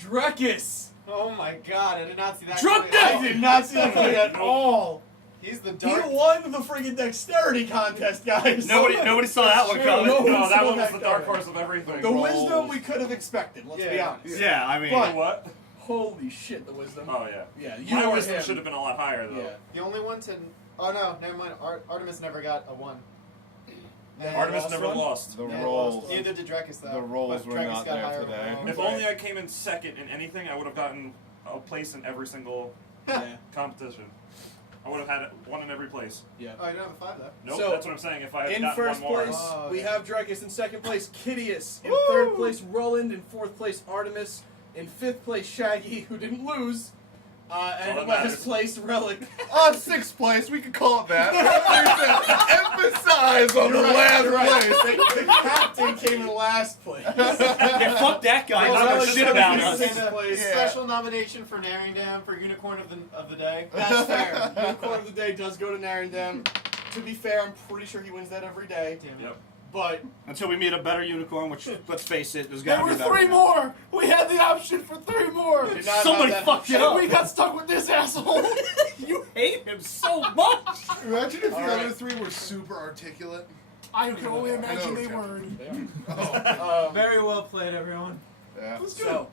Drekas. Oh my god, I did not see that. Drekas! coming. I did not see that coming at all. He's the He dark. won the friggin' dexterity contest, guys. Nobody saw that one True, coming. no No, that saw one was the dark coming. horse of everything. The Rolls. wisdom we could have expected. Let's be Yeah. honest. Yeah, I mean, But- What? Holy shit, the wisdom. Oh yeah. Yeah, you My or wisdom him. should have been a lot higher though. Yeah. The only one to. Oh no, never mind. Artemis never got a 1. Yeah, Artemis lost never one? lost. The Yeah, rolls. Neither did Drekas though. The rolls but were Drekas not got there higher today. rolls. If only I came in second in anything, I would have gotten a place in every single Yeah. competition. I would have had one in every place. Yeah. Oh, you don't have a 5 though. Nope, So, that's what I'm saying. If I had In gotten first one more, place, Oh, we yeah. have Drekas. In second place, Kitteus. In Woo! third place, Ruland. In fourth place, Artemis. In fifth place, Shaggy, who didn't lose. And that in last matters. place, Rellik. On sixth place, we could call it that. Emphasize on the last place. The captain came in last place. yeah, fuck that guy. Well, Not Rellik's a shit about us. Sixth place. Yeah. Special nomination for Narringdam for Unicorn of the Day. That's fair. Unicorn of the day does go to Narendam. To be fair, I'm pretty sure he wins that every day. Damn it. Yep. But Until we meet a better unicorn, which, let's face it, there's There gotta were be a better 3 one. more! We had the option for 3 more! did not Somebody have that fucked it option. up. We got stuck with this asshole! You hate him so much. Imagine if All the right. other three were super articulate. I can only I imagine know, they Jim. were. Very well played, everyone. Yeah. So,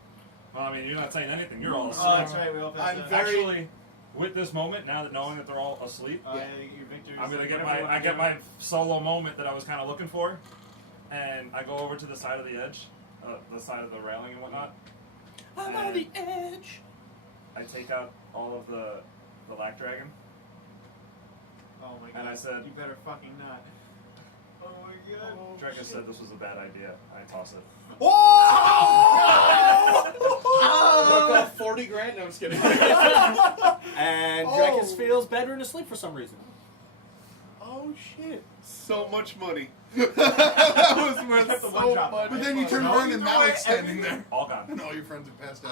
well, I mean, you're not saying anything. You're all asleep. Oh, that's right. We all passed I'm out. very- Actually, with this moment, now that knowing that they're all asleep, Yeah, Yeah. your victory. I'm gonna get my solo moment that I was kind of looking for, and I go over to the side of the edge, the side of the railing and whatnot. I'm on the edge. I take out all of the lac dragon. Oh my god. And I said- you better fucking not. Oh my god. Dragon said this was a bad idea. I toss it. Took off 40 grand. No, I'm just kidding. And Oh. Drekas feels better in his sleep for some reason. Oh shit. So much money. that was worth Except the so one drop. much. But then you turn No, around and either way, Malok's standing there. All gone. And all your friends have passed out.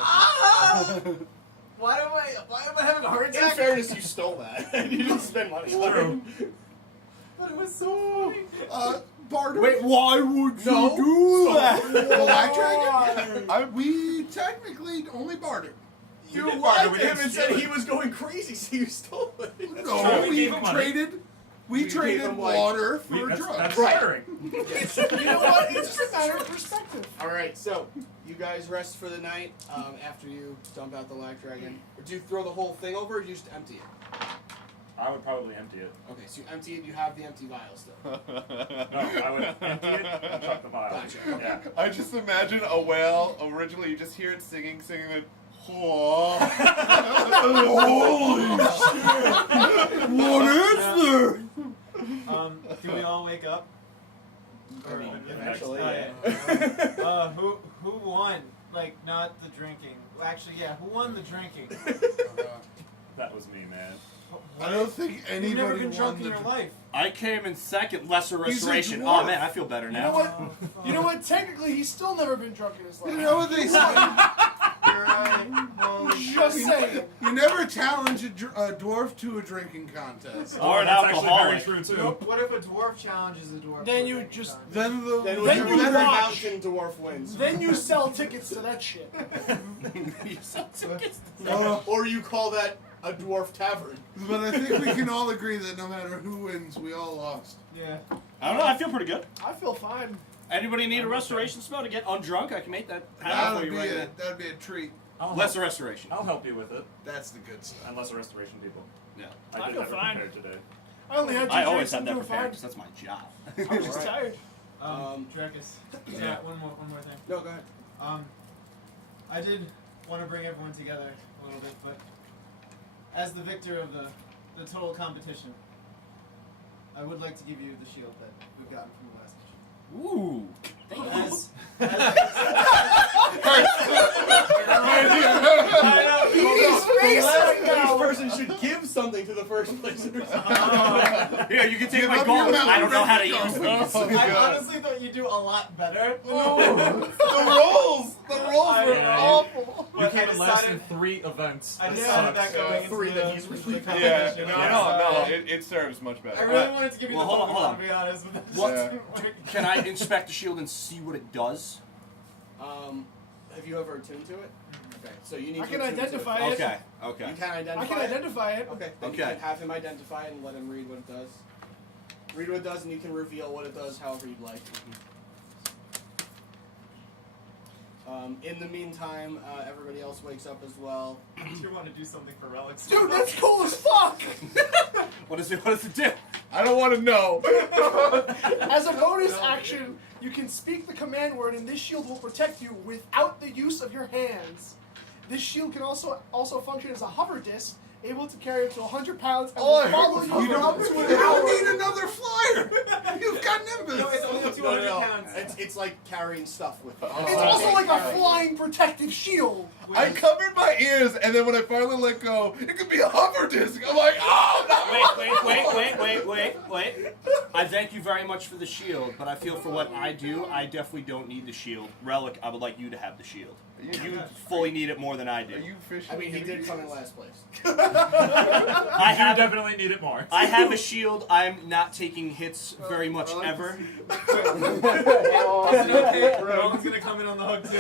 Why am I having a heart In attack? fairness, you stole that. You didn't spend money. True. But it was so funny. Barter. Wait, why would No. you do that? The Black Dragon? We technically only bartered. You did lied barter, to we him didn't and said steal he was going crazy, so you stole it. No, true. We we gave him money. traded. We gave traded him, like- water for That's drugs. Right. sharing. You know what? It's just a matter of perspective. All right, so you guys rest for the night after you dump out the Lac Dragon. Or do you throw the whole thing over, or do you just empty it? I would probably empty it. Okay, so you empty it. You have the empty vial still. No, I would empty it and chuck the vial. Gotcha. Yeah. I just imagine a whale. Originally, you just hear it singing, and holy shit! What is there? Do we all wake up? I mean, Or- eventually, yeah. Who won? Like, not the drinking. Actually, yeah, who won the drinking? That was me, man. I don't think anybody You've never been won drunk in the your life. I came in second, lesser He's a restoration. dwarf. Oh man, I feel better You know now. what? You know what? Technically, he's still never been drunk in his life. You know what they say? You're right. Holy Just saying. You never challenge a dwarf to a drinking contest. Or an that's actually alcoholic. very true too. What if a dwarf challenges a dwarf? Then to a you drinking just- contest? Then the Then Then you whichever watch. mountain dwarf wins. Then you sell tickets to that shit. Or you call that a dwarf tavern. But I think we can all agree that no matter who wins, we all lost. Yeah. I don't know. I feel pretty good. I feel fine. Anybody need a restoration spell to get undrunk? I can make that happen for you right now. That'd be a treat. Lesser restoration. I'll help you with it. That's the good stuff. And lesser restoration people. Yeah. I I did feel have it fine. prepared today. I only had 2 I drinks. always have I'm that doing prepared fine. because that's my job. I'm just tired. Drekas. Yeah. One more thing. No, go ahead. I did want to bring everyone together a little bit, but as the victor of the total competition, I would like to give you the shield that we've gotten from the last mission. Ooh. Beattie's face right Each now. person should give something to the first place. Yeah, you can take Give my up your gold. mountain I don't know how to Go. use these. I honestly thought you'd do a lot better. The rolls were Yeah. awful. You But came I in last in decided- 3 events. I That decided sucks. that going into Three that the he's really bad Yeah, competition. no, it serves much I better. really wanted to give you Well, the hold on, hold Pokemon, on. to be honest. But that What? didn't work. Can I inspect the shield and see what it does? Have you ever attuned to it? Okay, so you need I to can attune to identify it. Okay. Okay. You can identify I can it? identify it. Okay, then Okay. you can have him identify it and let him read what it does. Read what it does, and you can reveal what it does however you'd like. In the meantime, everybody else wakes up as well. I do want to do something for relics. Dude, that's cool as fuck! What does it do? I don't want to know. As a bonus action, you can speak the command word and this shield will protect you without the use of your hands. This shield can also function as a hover disc, able to carry up to 100 pounds and will follow you You for up don't, to you an don't hour. need another flyer. You've got Nimbus. No, it's only 200 pounds. It's like carrying stuff with you. It's also like a flying protective shield. I covered my ears, and then when I finally let go, it could be a hover disc. I'm like, oh no! Wait. I thank you very much for the shield, but I feel for what I do, I definitely don't need the shield. Relic, I would like you to have the shield. You fully need it more than I do. Are you fishing? I mean, he did come in last place. I You have definitely need it more. I have a shield. I'm not taking hits very much ever. Okay, Roland's gonna come in on the hook too.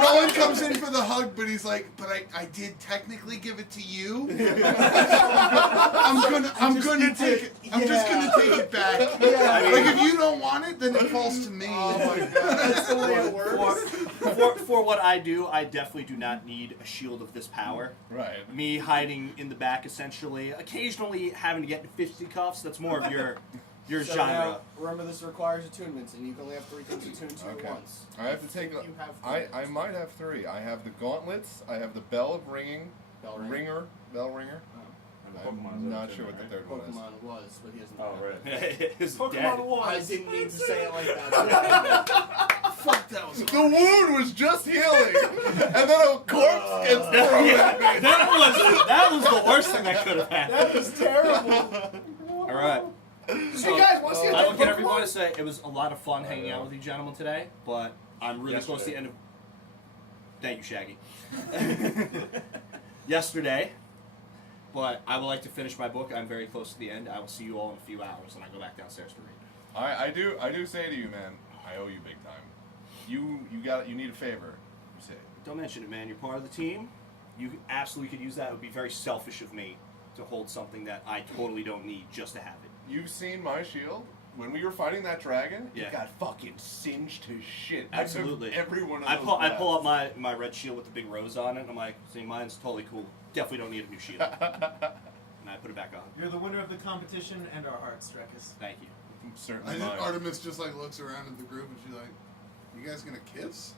Roland comes in for the hug, but he's like, "But I did technically give it to you. I'm gonna take it. I'm just gonna take it back. Like if you don't want it, then it falls to me. Oh my god, that's the way it works. For what I do, I definitely do not need a shield of this power. Right. Me hiding in the back, essentially, occasionally having to get into fisticuffs. That's more of your So genre. now, remember, this requires attunements, and you can only have 3 things attuned to Okay. at once. I have to take. You have 3. I might have 3. I have the gauntlets. I have the bell of ringing. Bell ring. Bell ringer. And the I'm Pokemon is not there sure too, what the right? third one is. Pokemon was, but he hasn't. Oh, right. His Pokemon dad. I was. didn't need to say it like that. Fuck that was. The wound was just healing, and then a corpse gets thrown at me. That was the worst thing that could have That happened. was terrible. All right. So, Hey guys, want to see a I dead look at everyone Pokemon? and say it was a lot of fun hanging out with you gentlemen today, but I'm really close to the end of. Thank you, Shaggy. Yesterday, but I would like to finish my book. I'm very close to the end. I will see you all in a few hours, and I go back downstairs to read. I do say to you, man, I owe you big time. You need a favor. You say. Don't mention it, man. You're part of the team. You absolutely could use that. It would be very selfish of me to hold something that I totally don't need just to have it. You've seen my shield? When we were fighting that dragon, Yeah. it got fucking singed to shit. Absolutely. I took every one of I those pull blasts. up my red shield with the big rose on it, and I'm like, see, mine's totally cool. Definitely don't need a new shield. And I put it back on. You're the winner of the competition and our hearts, Drekas. Thank you. I Certainly think mine. Artemis just like looks around at the group and she's like, "You guys gonna kiss?"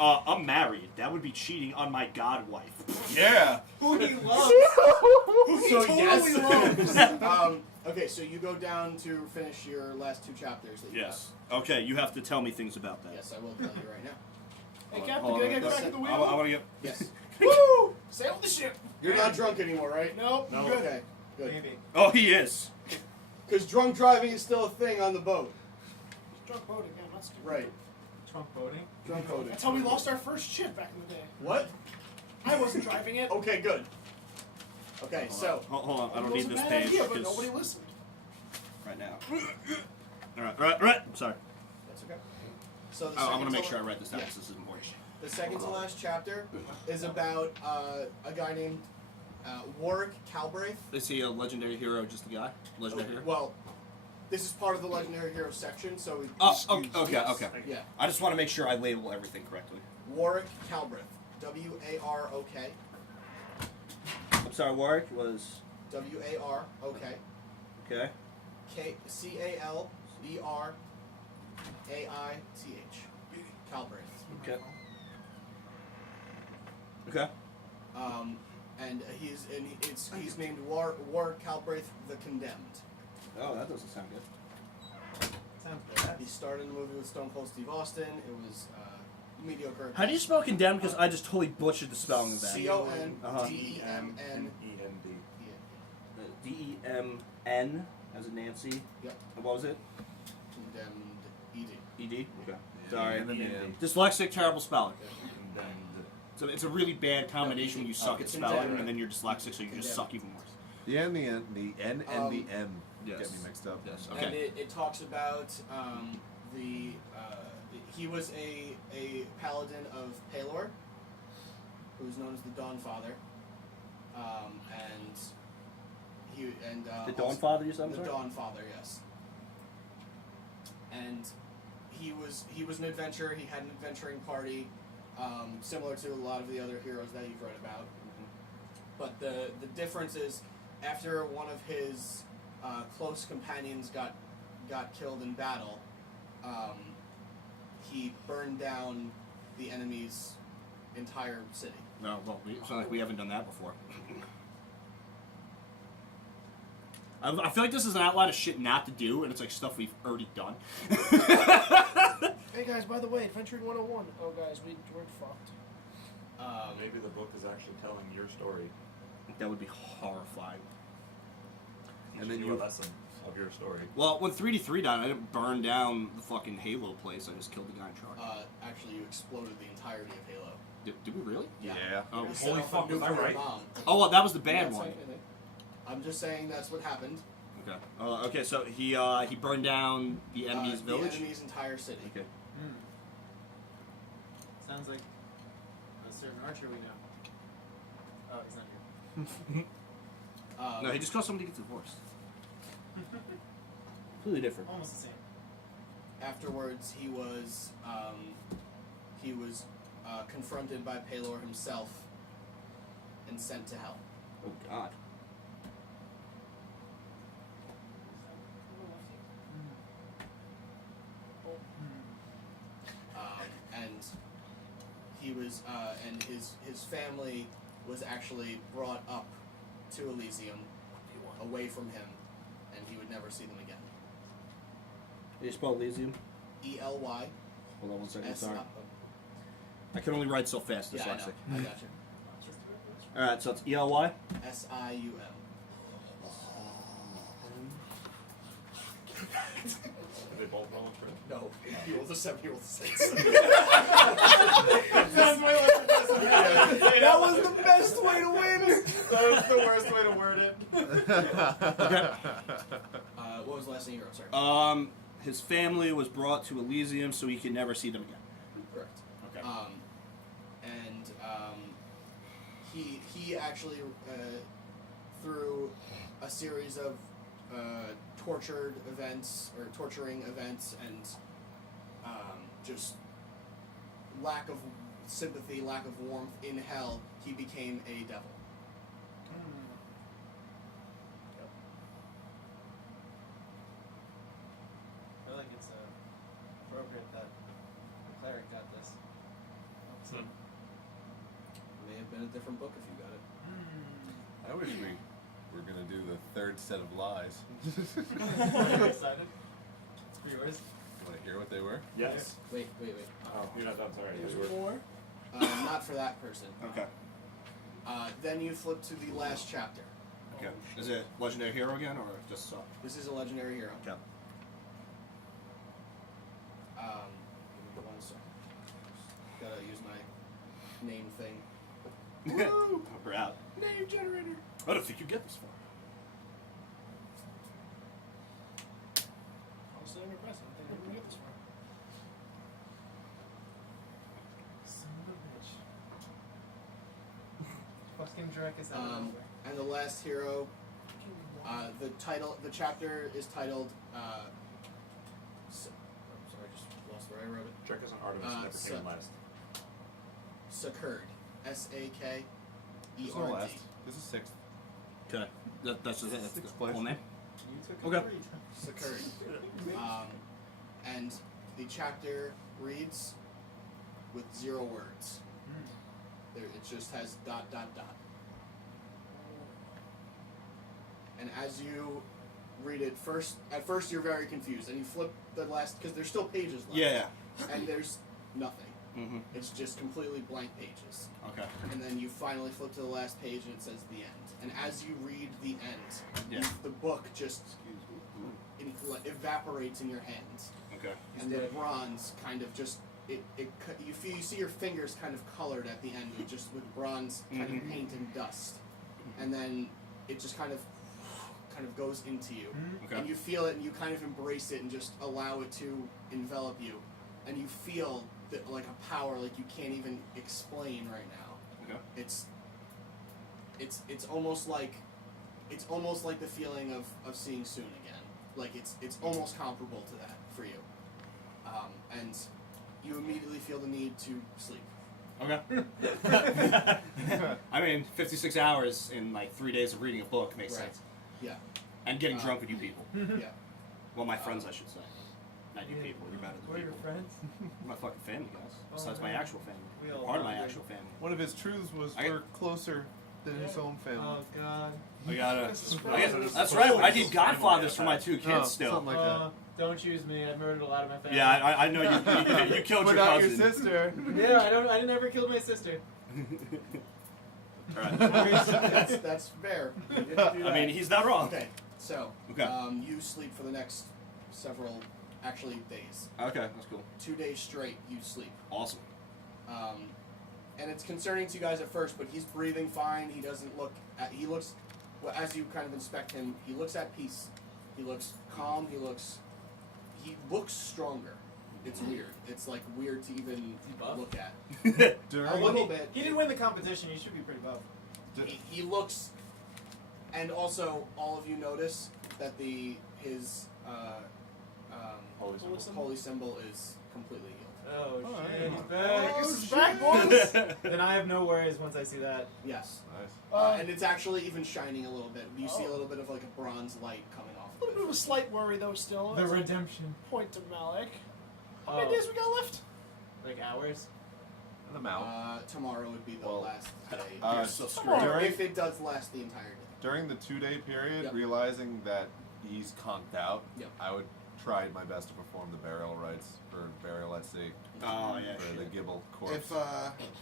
I'm married. That would be cheating on my god wife. Yeah. Who he loves. So totally yes. Okay, so you go down to finish your last 2 chapters that you Yes. Okay, you have to tell me things about that. have. Yes, I will tell you right now. Hey Hold Captain, on, can I get let's- back at the I wheel? want to get. Yes. Woo! Sail the ship. You're not drunk anymore, right? Nope. No. Good. Okay, good. Maybe. Oh, he is. Because drunk driving is still a thing on the boat. Drunk boating, yeah, not stupid. Right. Trump voting. Drunk coding. That's how we lost our first ship back in the day. What? I wasn't driving it. Okay, good. Okay, so Hold on. I don't It was need a this bad page. idea, but 'cause- nobody listened. right now. Alright. Sorry. that's okay. So the I second want to make to sure I la- write this down. yeah. 'Cause this is important. The second to last chapter is about a guy named Warwick Calbraith. Is he a legendary hero? Just a guy? Legendary hero? Well, this is part of the legendary hero section, so we, Oh, okay. yeah. I just want to make sure I label everything correctly. Warwick Calbraith, W-A-R-O-K, I'm sorry, Warwick was W-A-R-O-K, okay. C-A-L-B-R-A-I-T-H, Calbraith. Okay. Okay. And he's named Warwick Calbraith the Condemned. Oh, that doesn't sound good. Sounds bad. He starred in the movie with Stone Cold Steve Austin. It was mediocre. How do you spell condemned? Because I just totally butchered the spelling of that. C-O-N-D-E-M-N. E-N-D. D-E-M-N as in Nancy. Yep. And what was it? Condemned. E-D. E-D? Okay. Yeah, Sorry. and then the end. Dyslexic, terrible speller. Condemned. So it's a really bad combination when you suck at spelling Condemned. and then you're dyslexic, so you just Condemned. suck even worse. The N, the N, the N, and the M Yes. get me mixed up. Yes. And Okay. it talks about he was a paladin of Pelor, who's known as the Dawn Father, The Dawn Father, you said? I'm the sorry? Dawn Father, yes. And he was an adventurer. He had an adventuring party, similar to a lot of the other heroes that you've read about. But the difference is, after one of his close companions got killed in battle, he burned down the enemy's entire city. No, well, it's not like we haven't done that before. I feel like this is an outline of shit not to do, and it's like stuff we've already done. Hey guys, by the way, Adventuring 101. Oh guys, we're fucked. Maybe the book is actually telling your story. That would be horrifying. And then you a lesson of your story. Well, when 3D3 died, I didn't burn down the fucking Halo place. I just killed the guy in charge. Actually, you exploded the entirety of Halo. Did we really? Yeah. Oh, You set holy off a fuck, was I nuclear right? bomb. oh, well, that was the I'm bad not one. saying anything. I'm just saying that's what happened. Okay. Okay, so he burned down the enemy's village? The enemy's entire city. Okay. Sounds like a certain archer we know. Oh, he's not here. No, he just caused somebody to get divorced. Completely different. Almost the same. Afterwards, he was confronted by Pelor himself and sent to hell. Oh, God. And he was, and his family was actually brought up to Elysium, away from him, and he would never see them again. Did you spell Elysium? E-L-Y. Hold on one second, S- sorry. I can only write so fast, Yeah, I know. dyslexic. I got you. Alright, so it's E-L-Y? S-I-U-M. Are they both rolling true? No, he rolled a 7, he rolled a 6. Sounds way less impressive. That was the best way to win. That was the worst way to word it. Okay. What was the last thing you wrote? Sorry. His family was brought to Elysium so he could never see them again. Correct. Okay. He actually, through a series of torturing events, and just lack of sympathy, lack of warmth in hell, he became a devil. I feel like it's appropriate that the cleric got this. May have been a different book if you got it. I wish we were gonna do the third set of lies. Are you excited? It's for yours. Want to hear what they were? Yes. Wait. Oh, you're not done. Sorry. There's more. Not for that person. Okay. Then you flip to the last chapter. Okay. Is it Legendary Hero again, or just so? This is a legendary hero. Okay. Give me 1 second. use my name thing. Woo! We're out. Name generator. I don't think you get this far. Honestly, I'm impressed. I don't think I'm gonna get this far. Son of a bitch. Fucking Drekas out of nowhere. And the last hero, the chapter is titled. I'm sorry, I just lost where I wrote it. Drekas and Artemis never came last. Sakerd. S-A-K-E-R-D. There's no last. This is 6th. Okay. That's the Sixth place. full name? You took Okay. it free. Sakerd. And the chapter reads with 0 words. There, it just has ... And as you read it, at first you're very confused, and you flip the last, because there's still pages left. Yeah. And there's nothing. Mm-hmm. It's just completely blank pages. Okay. And then you finally flip to the last page, and it says the end. And as you read the end, the book just evaporates in your hands. Okay. And the bronze kind of just you see your fingers kind of colored at the end with bronze kind of paint and dust, and then it just kind of goes into you, Okay. and you feel it and you kind of embrace it and just allow it to envelop you, and you feel that like a power like you can't even explain right now. Okay. It's almost like the feeling of seeing Soon again. Like it's almost comparable to that for you, and you immediately feel the need to sleep. Okay. I mean, 56 hours in like 3 days of reading a book makes Right. sense. Yeah. And getting drunk with you people. Yeah. Well, my friends, I should say. Not you people. You're better What are than your people. friends? My fucking family, guys. Oh, Besides my man. actual family. We all Part of my are. actual family. One of his truths was I- we're closer than his own family. Oh god. I gotta. This is I guess fun. that's right. I need Godfathers for my 2 kids Oh, still. something like that. Don't choose me. I murdered a lot of my family. Yeah, I know you killed But your not cousin. your sister. Yeah, I didn't ever kill my sister. Alright. that's fair. You get to do I that. mean, he's not wrong. Okay. So, Okay. you sleep for the next several, actually days. Okay, that's cool. 2 days straight, you sleep. Awesome. And it's concerning to you guys at first, but he's breathing fine. He doesn't look. He looks, well, as you kind of inspect him, he looks at peace. He looks calm. He looks stronger. It's weird. It's like weird to even he buff? look at. During, A little bit. He didn't win the competition. He should be pretty buff. He looks, and also all of you notice that his Holy symbol. holy symbol is completely healed. Oh Oh, shit, yeah. he's back. This is back, boys. Then I have no worries once I see that. Yes. Nice. And it's actually even shining a little bit. You see a little bit of like a bronze light coming off A little of bit it. of a slight worry though still. The As I redemption. point to Malok. How Oh, many days we got left? like hours. And I'm out. Tomorrow would be the Well, last day. You're so Come screwed. on. During- If it does last the entire day. During the 2-day period, Yep. realizing that he's conked out, Yep. I would try my best to perform the burial rites for burial at sea Oh yeah. for the Shit. Gibble corpse.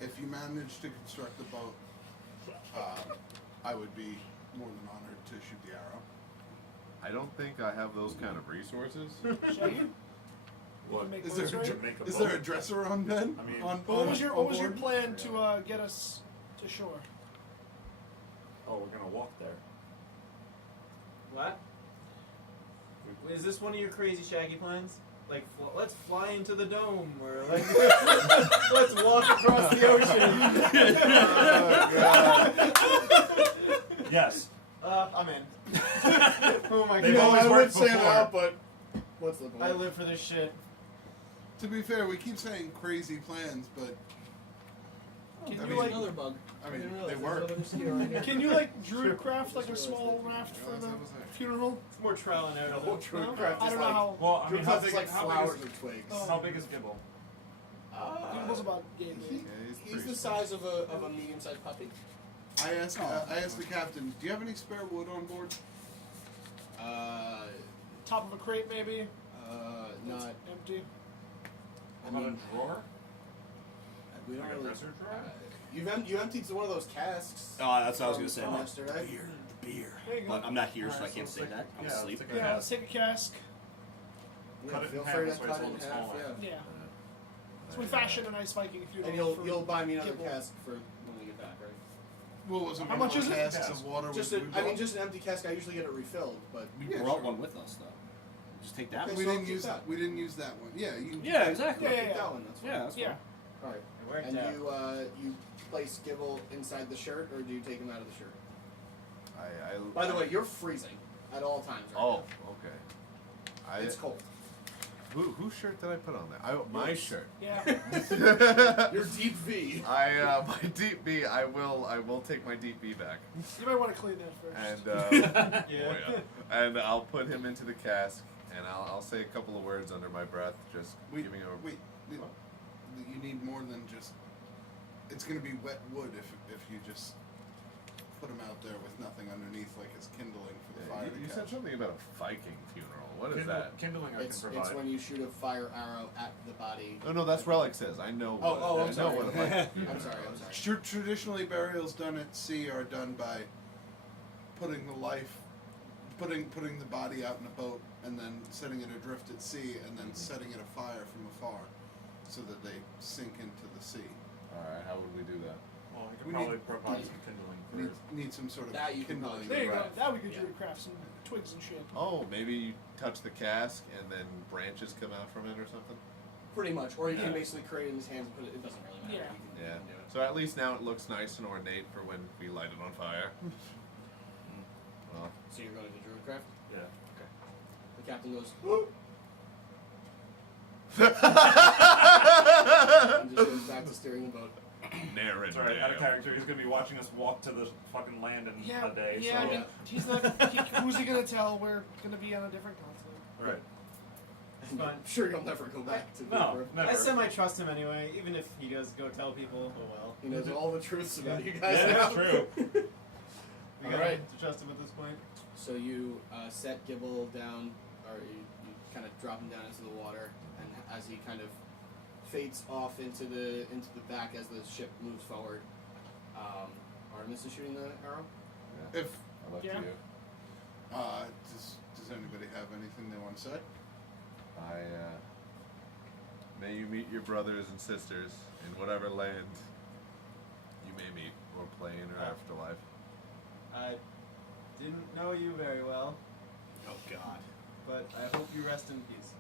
If you manage to construct the boat, I would be more than honored to shoot the arrow. I don't think I have those kind of resources. Shaggy? What? Make Is boats, there, right? Make a is boat. there a dresser on bed? I mean- on, What was your board? plan to get us to shore? Oh, we're gonna walk there. What? Is this one of your crazy Shaggy plans? Like, let's fly into the dome, or like, let's walk across the ocean. Yes. I'm in. Oh my They've god. always I would worked say before. that, but what's the point? I live for this shit. To be fair, we keep saying crazy plans, but Can I you mean, like Another bug. I mean, they work. can you like druid craft like a small raft for the funeral? It's more trial and error. The whole though. druid No? craft I is don't know like, how. Well, I mean, druid how craft big is like how flowers big and twigs. Oh. How big is Gibble? Gibbles about game He- big. he's pretty the size of a medium-sized puppy. I asked the captain, do you have any spare wood on board? Top of a crate maybe. Not. Empty. I How about mean, a drawer? we don't Like a really. dresser drawer? You emptied one of those casks. Oh, that's what I was gonna say. from Oh, yesterday. beer. There you go. But I'm not here, so I Alright, can't so say let's that. I'm take- asleep. let's take a Yeah, half. let's take a cask. Yeah, Cut it in feel half, free to this way cut it's a it in little half. smaller. Yeah. Yeah. So we fashion an ice Viking if you And don't. you'll buy me another Gibble. cask for when we get back, right? Well, was it How much is it? casks of water? Just just an empty cask. I usually get it refilled, but We Yeah, brought sure. one with us though. Just take that. Okay, we so didn't keep use that. We didn't use that one. Yeah, you. Yeah, exactly. Yeah, Take that one. That's fine. Yeah, that's Yeah. fine. All right. It worked And out. you place Gibble inside the shirt, or do you take him out of the shirt? I By the way, you're freezing at all times. Right Oh, okay. now. It's cold. Whose shirt did I put on there? My Yours. shirt. Yeah. Your deep V. My deep B. I will take my deep B back, You might want to clean that first. and Yeah. oh, yeah. And I'll put him into the cask, and I'll say a couple of words under my breath, just Wait, giving him a. wait. You need more than just. It's gonna be wet wood if you just put him out there with nothing underneath, like it's kindling for the fire. You to said catch. something about a Viking funeral. What is that? Kindling I It's can provide. when you shoot a fire arrow at the body. Oh no, that's Rellik says. I know. Oh, I I'm sorry. know what a Viking I'm funeral sorry. is. Traditionally, burials done at sea are done by putting the body out in a boat and then setting it adrift at sea and then setting it afire from afar, so that they sink into the sea. All right, how would we do that? Well, I could We probably need- provide some kindling first. Need some sort of That you can kindling. There you go. Right. That we could Yeah. do to craft some twigs and shit. Oh, maybe you touch the cask and then branches come out from it or something. Pretty much, or you can Yeah. basically create it in his hands and put it. It doesn't really matter. Yeah. You Yeah. can do it. So at least now it looks nice and ornate for when we light it on fire. Well, So you're going to Druidcraft? Yeah. Okay. The captain goes, and just goes back to steering the boat. narrow It's alright, out of character, he's gonna be watching us walk to the fucking land in Yeah, a day, yeah. so. I mean, he's not. Who's he gonna tell? We're gonna be on a different continent. Right. It's fine. I'm sure you'll never go back to No, Vancouver. never. I semi-trust him anyway, even if he does go tell people. Oh well. He knows all the truths about you guys Yeah, now. that's true. We gotta Alright. to trust him at this point. So you set Gibble down, or you kind of drop him down into the water, and as he kind of fades off into the back as the ship moves forward, Artemis is shooting the arrow. If I'll let Yeah. you. does anybody have anything they want to say? May you meet your brothers and sisters in whatever land you may meet, or plane, or afterlife. I didn't know you very well, Oh God. but I hope you rest in peace.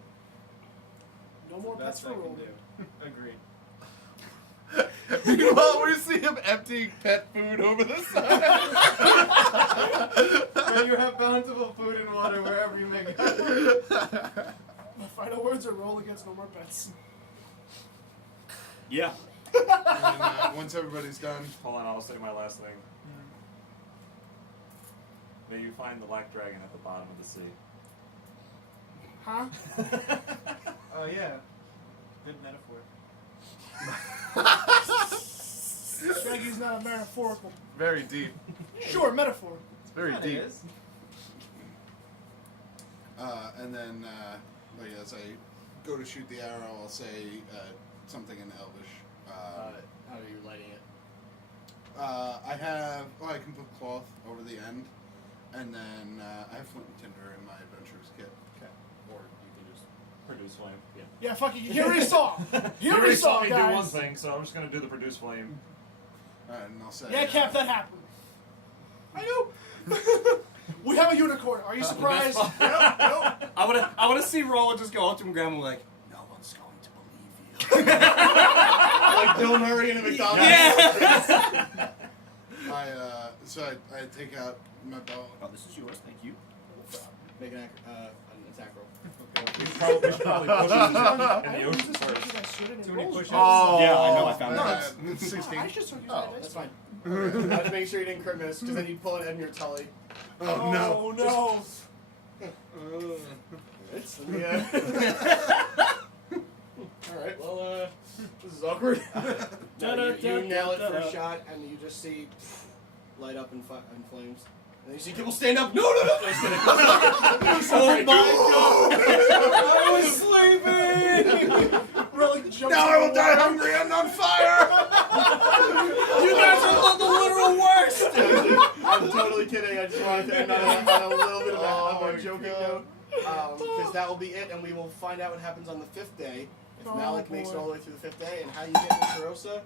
No more That's pets for what I Roland. can do. Agreed. Meanwhile, we see him emptying pet food over the side. May you have bountiful food and water wherever you may go. My final words are roll against no more pets. Yeah. And then, once everybody's done, Hold on, I'll say my last thing. May you find the black dragon at the bottom of the sea. Huh? Oh yeah. Good metaphor. Shaggy's not a metaphorical. Very deep. Sure, metaphor. It's very Yeah, it deep. is. and then as I go to shoot the arrow, I'll say something in Elvish. How are you lighting it? I can put cloth over the end, and then I have flint and tinder in my adventurer's kit. Okay. Or you can just. Produce flame. Yeah. Yeah, fuck it. Here we saw. Here we saw, me do one guys. thing, so I'm just gonna do the produce flame. And I'll say. Yeah, Cap, that happened. I know. We have a unicorn. Are you surprised? Nope. I wanna see Roland just go up to him and grab him like, no one's going to believe you. Like Bill Murray in a McDonald's. Yeah. So I take out my bow. Oh, this is yours. Thank you. Make an attack roll. We should probably push it in the ocean first. Too many push-ups. Oh, Yeah, I know, I found no, that. it's 16. I should use Oh, my That's dice. fine. I had to make sure you didn't crit miss, because then you'd pull it in your tully. Oh no. Oh no. It's yeah. Alright, well, this is awkward. No, you nail it for a shot, and you just see light up in flames. And then you see people stand up. No, just kidding. Oh my God! I was sleeping. Really jump. Now I will die hungry and on fire! You guys are the literal worst. I'm totally kidding. I just wanted to end on a little bit of a joking note. Because that will be it, and we will find out what happens on the 5th day if Oh, Malok makes it boy. all the way through the 5th day, and how you get to Tarosa,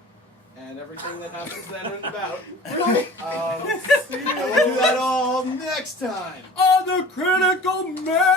and everything that happens then and about. Really? And we'll do that all next time. On the Critical Miss!